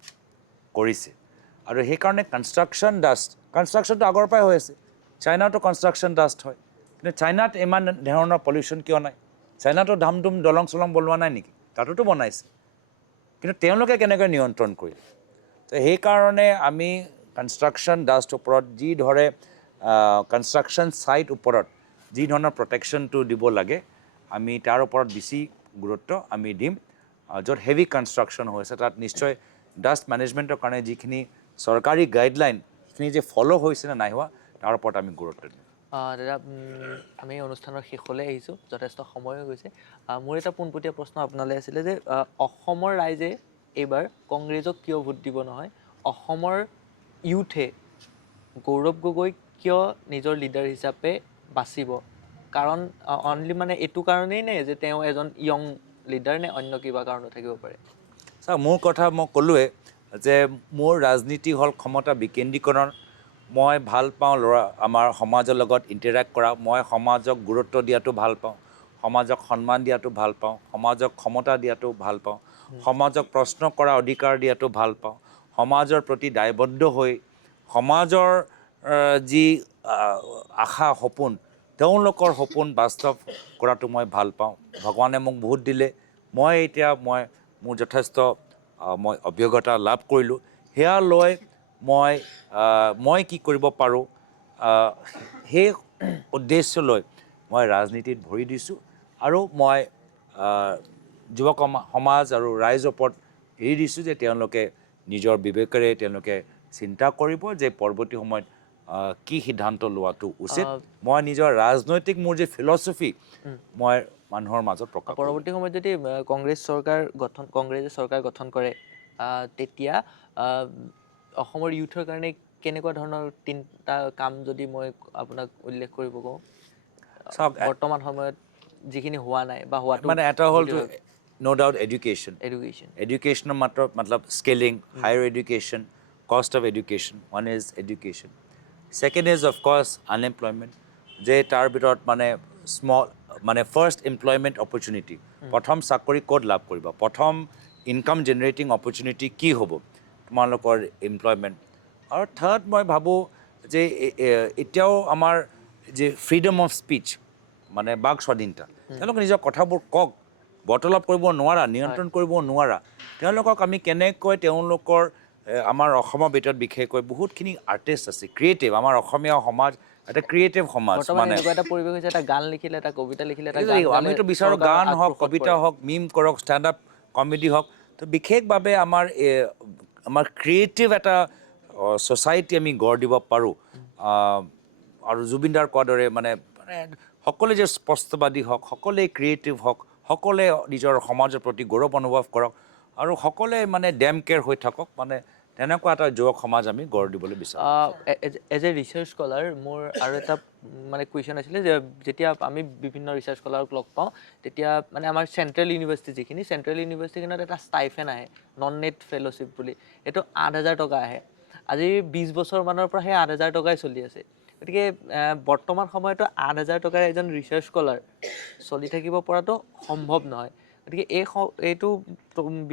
কৰিছে আৰু সেইকাৰণে কনষ্ট্ৰাকশ্যনটো আগৰ পৰাই হৈ আছে চাইনাতো কনষ্ট্ৰাকশ্যন ডাষ্ট হয় কিন্তু চাইনাত ইমান ধৰণৰ পলিউশ্যন কিয় নাই চাইনাতো ধামধুম দলং চলং বনোৱা নাই নেকি তাতোতো বনাইছে কিন্তু তেওঁলোকে কেনেকৈ নিয়ন্ত্ৰণ কৰিলে তো সেইকাৰণে আমি কনষ্ট্ৰাকশ্যন ডাষ্টৰ ওপৰত যি ধৰে কনষ্ট্ৰাকশ্যন ছাইট ওপৰত যি ধৰণৰ প্ৰটেকশ্যনটো দিব লাগে আমি তাৰ ওপৰত বেছি গুৰুত্ব আমি দিম য'ত হেভি কনষ্ট্ৰাকশ্যন হৈছে তাত নিশ্চয় ডাষ্ট মেনেজমেণ্টৰ কাৰণে যিখিনি চৰকাৰী গাইডলাইন সেইখিনি যে ফ'ল' হৈছে নে নাই হোৱা তাৰ ওপৰত আমি গুৰুত্ব দিম দাদা আমি অনুষ্ঠানৰ শেষলৈ আহিছোঁ যথেষ্ট সময় হৈ গৈছে মোৰ এটা পোনপটীয়া প্ৰশ্ন আপোনালৈ আছিলে যে অসমৰ ৰাইজে এইবাৰ কংগ্ৰেছক কিয় ভোট দিব নহয় অসমৰ ইউথে গৌৰৱ গগৈক কিয় নিজৰ লিডাৰ হিচাপে বাচিব কাৰণ অনলি মানে এইটো কাৰণেই নে যে তেওঁ এজন য়ং লিডাৰ নে অন্য কিবা কাৰণত থাকিব পাৰে ছাৰ মোৰ কথা মই ক'লোৱে যে মোৰ ৰাজনীতি হ'ল ক্ষমতা বিকেন্দ্ৰীকৰণ মই ভাল পাওঁ আমাৰ সমাজৰ লগত ইণ্টাৰেক্ট কৰা মই সমাজক গুৰুত্ব দিয়াটো ভাল পাওঁ সমাজক সন্মান দিয়াটো ভাল পাওঁ সমাজক ক্ষমতা দিয়াটো ভাল পাওঁ সমাজক প্ৰশ্ন কৰা অধিকাৰ দিয়াটো ভাল পাওঁ সমাজৰ প্ৰতি দায়বদ্ধ হৈ সমাজৰ যি আশা সপোন তেওঁলোকৰ সপোন বাস্তৱ কৰাটো মই ভাল পাওঁ ভগৱানে মোক বহুত দিলে মই মোৰ যথেষ্ট মই অভিজ্ঞতা লাভ কৰিলোঁ সেয়া লৈ মই কি কৰিব পাৰোঁ সেই উদ্দেশ্য লৈ মই ৰাজনীতিত ভৰি দিছোঁ আৰু মই যুৱ সমাজ আৰু ৰাইজৰ ওপৰত এৰি দিছোঁ যে তেওঁলোকে নিজৰ বিবেকেৰে তেওঁলোকে চিন্তা কৰিব যে পৰৱৰ্তী সময়ত কি সিদ্ধান্ত লোৱাটো উচিত মই নিজৰ ৰাজনৈতিক মোৰ যে ফিলচফি মই মানুহৰ মাজত প্ৰকাশ পৰৱৰ্তী সময়ত যদি কংগ্ৰেছে চৰকাৰ গঠন কৰে তেতিয়া অসমৰ ইউথৰ কাৰণে কেনেকুৱা ধৰণৰ তিনিটা কাম যদি মই আপোনাক উল্লেখ কৰিব কওঁ বৰ্তমান সময়ত যিখিনি হোৱা নাই বা হোৱাটো মানে এটা হ'ল নো ডাউট এডুকেশ্যনৰ মতলব scaling higher education cost of education one is education second is of course unemployment যে তাৰ ভিতৰত মানে ফাৰ্ষ্ট এমপ্লয়মেণ্ট অপৰচুনিটি প্ৰথম চাকৰি ক'ত লাভ কৰিবা প্ৰথম ইনকাম জেনেৰেটিং অপৰচুনিটি কি হ'ব তোমালোকৰ এমপ্লয়মেণ্ট আৰু থাৰ্ড মই ভাবোঁ যে এতিয়াও আমাৰ যে ফ্ৰীডম অফ স্পীচ মানে বাক স্বাধীনতা তেওঁলোকে নিজৰ কথাবোৰ কওক বৰ্তালাপ কৰিব নোৱাৰা নিয়ন্ত্ৰণ কৰিব নোৱাৰা তেওঁলোকক আমি কেনেকৈ তেওঁলোকৰ আমাৰ অসমৰ ভিতৰত বিশেষকৈ বহুতখিনি আৰ্টিষ্ট আছে ক্ৰিয়েটিভ আমাৰ অসমীয়া সমাজ এটা ক্ৰিয়েটিভ সমাজ মানে এটা পৰিৱেশ হৈছে এটা গান লিখিলে এটা কবিতা লিখিলে আমিতো বিচাৰোঁ গান হওক কবিতা হওক মিম কৰক ষ্টেণ্ড আপ কমেডি হওক তো বিশেষভাৱে আমাৰ ক্ৰিয়েটিভ এটা ছ'চাইটি আমি গঢ় দিব পাৰোঁ আৰু জুবিনদাৰ কোৱাৰ দৰে মানে সকলোৱে যে স্পষ্টবাদী হওক সকলোৱে ক্ৰিয়েটিভ হওক সকলোৱে নিজৰ সমাজৰ প্ৰতি গৌৰৱ অনুভৱ কৰক আৰু সকলোৱে মানে ডেম কেয়াৰ হৈ থাকক মানে তেনেকুৱা এটা যুৱক সমাজ আমি গঢ় দিবলৈ বিচাৰোঁ এজ এ ৰিচাৰ্চ স্কলাৰ মোৰ আৰু এটা মানে কুৱেশ্যন আছিলে যে যেতিয়া আমি বিভিন্ন ৰিচাৰ্চ স্কলাৰক লগ পাওঁ তেতিয়া মানে আমাৰ চেণ্ট্ৰেল ইউনিভাৰ্চিটিখনত এটা ষ্টাইফেন আহে নন নেট ফেল'শ্বিপ বুলি এইটো 8,000 টকা আহে আজি 20 বছৰমানৰ পৰা সেই 8,000 টকাই চলি আছে গতিকে বৰ্তমান সময়তো 8,000 টকাৰ এজন ৰিচাৰ্চ স্কলাৰ চলি থাকিব পৰাটো সম্ভৱ নহয় গতিকে এইটো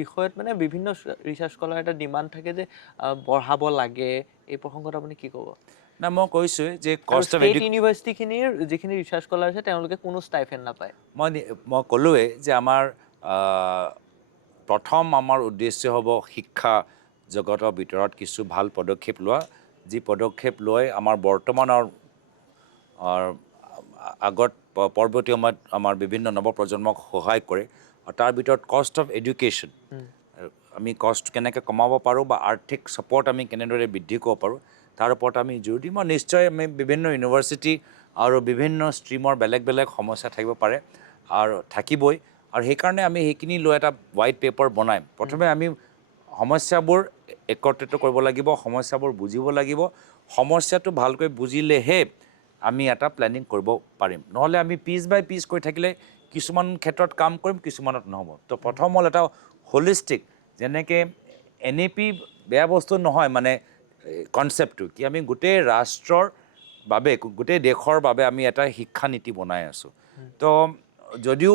বিষয়ত মানে বিভিন্ন ৰিচাৰ্চ স্কলাৰ এটা ডিমাণ্ড থাকে যে বঢ়াব লাগে এই প্ৰসংগত আপুনি কি ক'ব না মই কৈছোঁ যে কষ্ট অফ ইউনিভাৰ্চিটিখিনিৰ যিখিনি ৰিচাৰ্চ স্কলাৰ আছে তেওঁলোকে কোনো ষ্টাইফেন নাপায় মই ক'লোৱে যে আমাৰ প্ৰথম আমাৰ উদ্দেশ্য হ'ব শিক্ষা জগতৰ ভিতৰত কিছু ভাল পদক্ষেপ লোৱা যি পদক্ষেপ লৈ আমাৰ বৰ্তমানৰ আগত পৰৱৰ্তী সময়ত আমাৰ বিভিন্ন নৱপ্ৰজন্মক সহায় কৰে আৰু তাৰ ভিতৰত কষ্ট অফ এডুকেশ্যন আমি কষ্ট কেনেকৈ কমাব পাৰোঁ বা আৰ্থিক ছাপৰ্ট আমি কেনেদৰে বৃদ্ধি কৰিব পাৰোঁ তাৰ ওপৰত আমি জোৰ দিম আৰু নিশ্চয় আমি বিভিন্ন ইউনিভাৰ্চিটি আৰু বিভিন্ন ষ্ট্ৰীমৰ বেলেগ বেলেগ সমস্যা থাকিব পাৰে আৰু থাকিবই আৰু সেইকাৰণে আমি সেইখিনি লৈ এটা হোৱাইট পেপাৰ বনাই প্ৰথমে আমি সমস্যাবোৰ একত্ৰিত কৰিব লাগিব সমস্যাবোৰ বুজিব লাগিব সমস্যাটো ভালকৈ বুজিলেহে আমি এটা প্লেনিং কৰিব পাৰিম নহ'লে আমি পিচ বাই পিচ কৰি থাকিলে কিছুমান ক্ষেত্ৰত কাম কৰিম কিছুমানত নহ'ব তো প্ৰথম হ'ল এটা হলিষ্টিক যেনেকৈ NEP বেয়া বস্তু নহয় মানে কনচেপ্টটো কি আমি গোটেই ৰাষ্ট্ৰৰ বাবে গোটেই দেশৰ বাবে আমি এটা শিক্ষা নীতি বনাই আছোঁ তো যদিও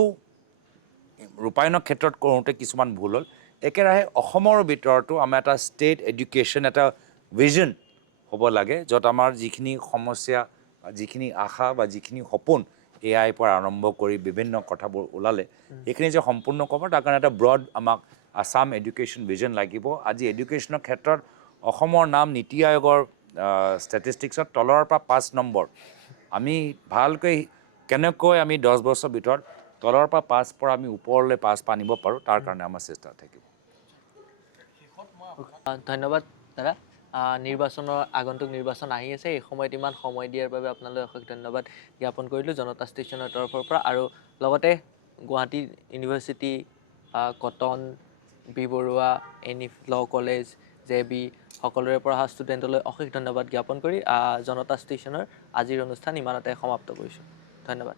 ৰূপায়ণৰ ক্ষেত্ৰত কৰোঁতে কিছুমান ভুল হ'ল একেৰাহে অসমৰ ভিতৰতো আমাৰ এটা ষ্টেট এডুকেশ্যন এটা ভিজন হ'ব লাগে য'ত আমাৰ যিখিনি সমস্যা যিখিনি আশা বা যিখিনি সপোন AI পৰা আৰম্ভ কৰি বিভিন্ন কথাবোৰ ওলালে এইখিনি যে সম্পূৰ্ণ ক'ব তাৰ কাৰণে এটা ব্ৰড আমাক আছাম এডুকেশ্যন ভিজন লাগিব। আজি এডুকেশ্যনৰ ক্ষেত্ৰত অসমৰ নাম নীতি আয়োগৰ ষ্টেটিষ্টিক্সত তলৰ পৰা 5 নম্বৰ। আমি ভালকৈ কেনেকৈ আমি 10 বছৰ ভিতৰত তলৰ পৰা 5 পৰা আমি ওপৰলৈ 5 আনিব পাৰোঁ, তাৰ কাৰণে আমাৰ চেষ্টা থাকিব। ধন্যবাদ দাদা। আগন্তুক নিৰ্বাচন আহি আছে, এই সময়ত ইমান সময় দিয়াৰ বাবে আপোনালৈ অশেষ ধন্যবাদ জ্ঞাপন কৰিলোঁ জনতা ষ্টেচনৰ তৰফৰ পৰা, আৰু লগতে Guwahati university, Cotton, B Barooah, law college, JB সকলোৰে পৰা অহা ষ্টুডেণ্টলৈ অশেষ ধন্যবাদ জ্ঞাপন কৰি জনতা ষ্টেচনৰ আজিৰ অনুষ্ঠান ইমানতে সমাপ্ত কৰিছোঁ। ধন্যবাদ।